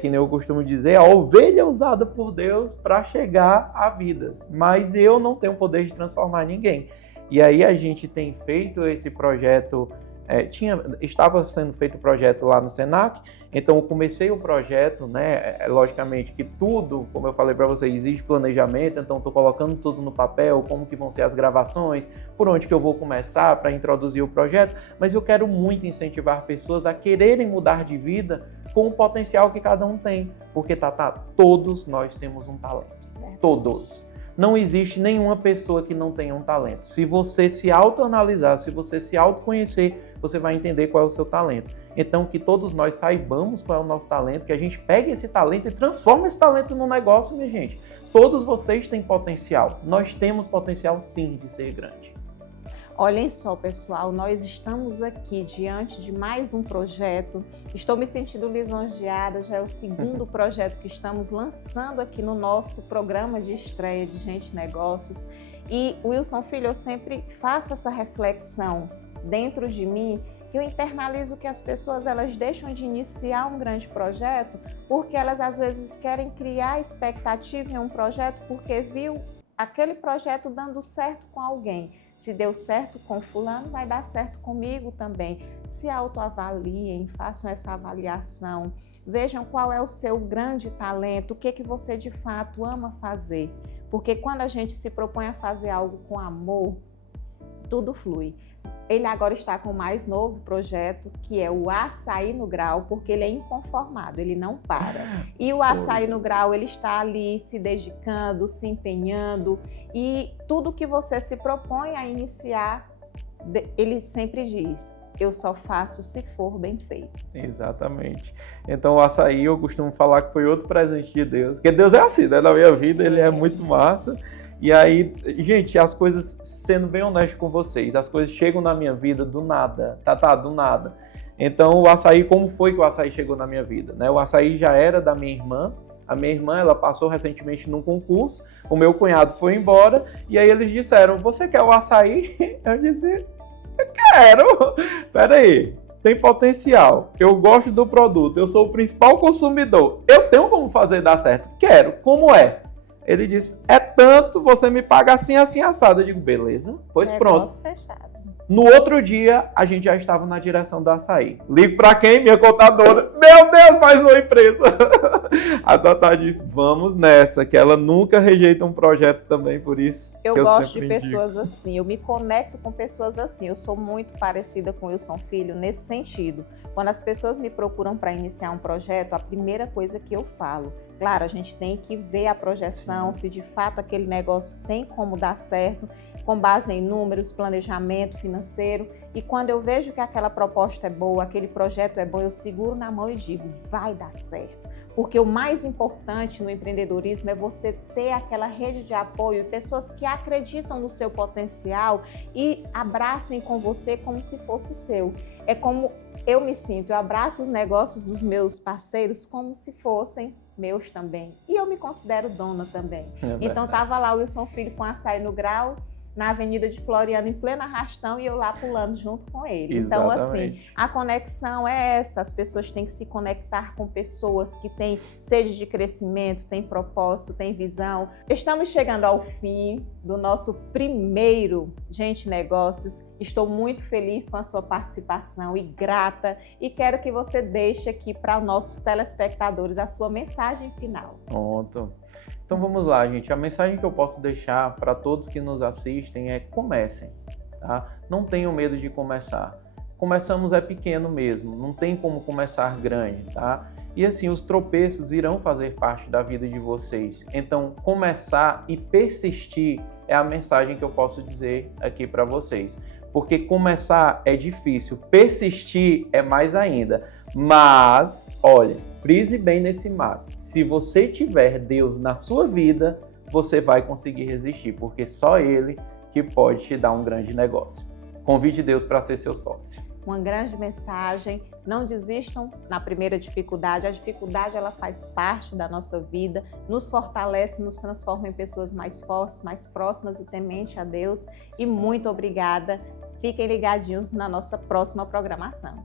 que nem eu costumo dizer, a ovelha usada por Deus para chegar a vidas, mas eu não tenho o poder de transformar ninguém. E aí a gente tem feito esse projeto, estava sendo feito o projeto lá no Senac, então eu comecei o projeto, né? Logicamente que tudo, como eu falei para vocês, exige planejamento, então estou colocando tudo no papel, como que vão ser as gravações, por onde que eu vou começar para introduzir o projeto, mas eu quero muito incentivar pessoas a quererem mudar de vida com o potencial que cada um tem, porque todos nós temos um talento, todos. Não existe nenhuma pessoa que não tenha um talento. Se você se autoanalisar, se você se autoconhecer, você vai entender qual é o seu talento. Então, que todos nós saibamos qual é o nosso talento, que a gente pegue esse talento e transforme esse talento num negócio, minha gente. Todos vocês têm potencial. Nós temos potencial, sim, de ser grande. Olhem só, pessoal, nós estamos aqui diante de mais um projeto. Estou me sentindo lisonjeada, já é o segundo projeto que estamos lançando aqui no nosso programa de estreia de Gente Negócios. E, Wilson Filho, eu sempre faço essa reflexão dentro de mim, que eu internalizo que as pessoas elas deixam de iniciar um grande projeto porque elas às vezes querem criar expectativa em um projeto porque viu aquele projeto dando certo com alguém. Se deu certo com fulano, vai dar certo comigo também. Se autoavaliem, façam essa avaliação, vejam qual é o seu grande talento, o que você de fato ama fazer. Porque quando a gente se propõe a fazer algo com amor, tudo flui. Ele agora está com o mais novo projeto, que é o Açaí no Grau, porque ele é inconformado, ele não para. E o Açaí no Grau, ele está ali se dedicando, se empenhando, e tudo que você se propõe a iniciar, ele sempre diz, eu só faço se for bem feito. Exatamente. Então o açaí eu costumo falar que foi outro presente de Deus, porque Deus é assim, né? Na minha vida ele é muito massa. E aí, gente, as coisas, sendo bem honesto com vocês, as coisas chegam na minha vida do nada, do nada. Então o açaí, como foi que o açaí chegou na minha vida? Né? O açaí já era da minha irmã. A minha irmã, ela passou recentemente num concurso, o meu cunhado foi embora, e aí eles disseram, você quer o açaí? Eu disse, eu quero! Peraí, tem potencial, eu gosto do produto, eu sou o principal consumidor, eu tenho como fazer dar certo? Quero, como é? Ele disse, é tanto, você me paga assim, assim, assado. Eu digo, beleza, pois Negócio pronto. fechado. No outro dia, a gente já estava na direção do açaí. Ligo pra quem? Minha contadora. Meu Deus, mais uma empresa. A Tatá disse, vamos nessa, que ela nunca rejeita um projeto também, por isso Eu que eu gosto de sempre indico. pessoas assim, eu me conecto com pessoas assim. Eu sou muito parecida com o Wilson Filho nesse sentido. Quando as pessoas me procuram para iniciar um projeto, a primeira coisa que eu falo, claro, a gente tem que ver a projeção, se de fato aquele negócio tem como dar certo, com base em números, planejamento financeiro. E quando eu vejo que aquela proposta é boa, aquele projeto é bom, eu seguro na mão e digo, vai dar certo. Porque o mais importante no empreendedorismo é você ter aquela rede de apoio e pessoas que acreditam no seu potencial e abracem com você como se fosse seu. É como eu me sinto, eu abraço os negócios dos meus parceiros como se fossem meus também. E eu me considero dona também. Então estava lá o Wilson Filho com açaí no grau, na Avenida de Floriano, em pleno arrastão, e eu lá pulando junto com ele. Então, assim, a conexão é essa. As pessoas têm que se conectar com pessoas que têm sede de crescimento, têm propósito, têm visão. Estamos chegando ao fim do nosso primeiro Gente Negócios. Estou muito feliz com a sua participação e grata. E quero que você deixe aqui para nossos telespectadores a sua mensagem final. Pronto. Então vamos lá, gente. A mensagem que eu posso deixar para todos que nos assistem é comecem, tá? Não tenham medo de começar. Começamos é pequeno mesmo, não tem como começar grande, tá? E assim, os tropeços irão fazer parte da vida de vocês. Então, começar e persistir é a mensagem que eu posso dizer aqui para vocês. Porque começar é difícil, persistir é mais ainda. Mas, olha, frise bem nesse mas. Se você tiver Deus na sua vida, você vai conseguir resistir, porque só Ele que pode te dar um grande negócio. Convide Deus para ser seu sócio. Uma grande mensagem, não desistam na primeira dificuldade. A dificuldade, ela faz parte da nossa vida, nos fortalece, nos transforma em pessoas mais fortes, mais próximas e temente a Deus. E muito obrigada. Fiquem ligadinhos na nossa próxima programação.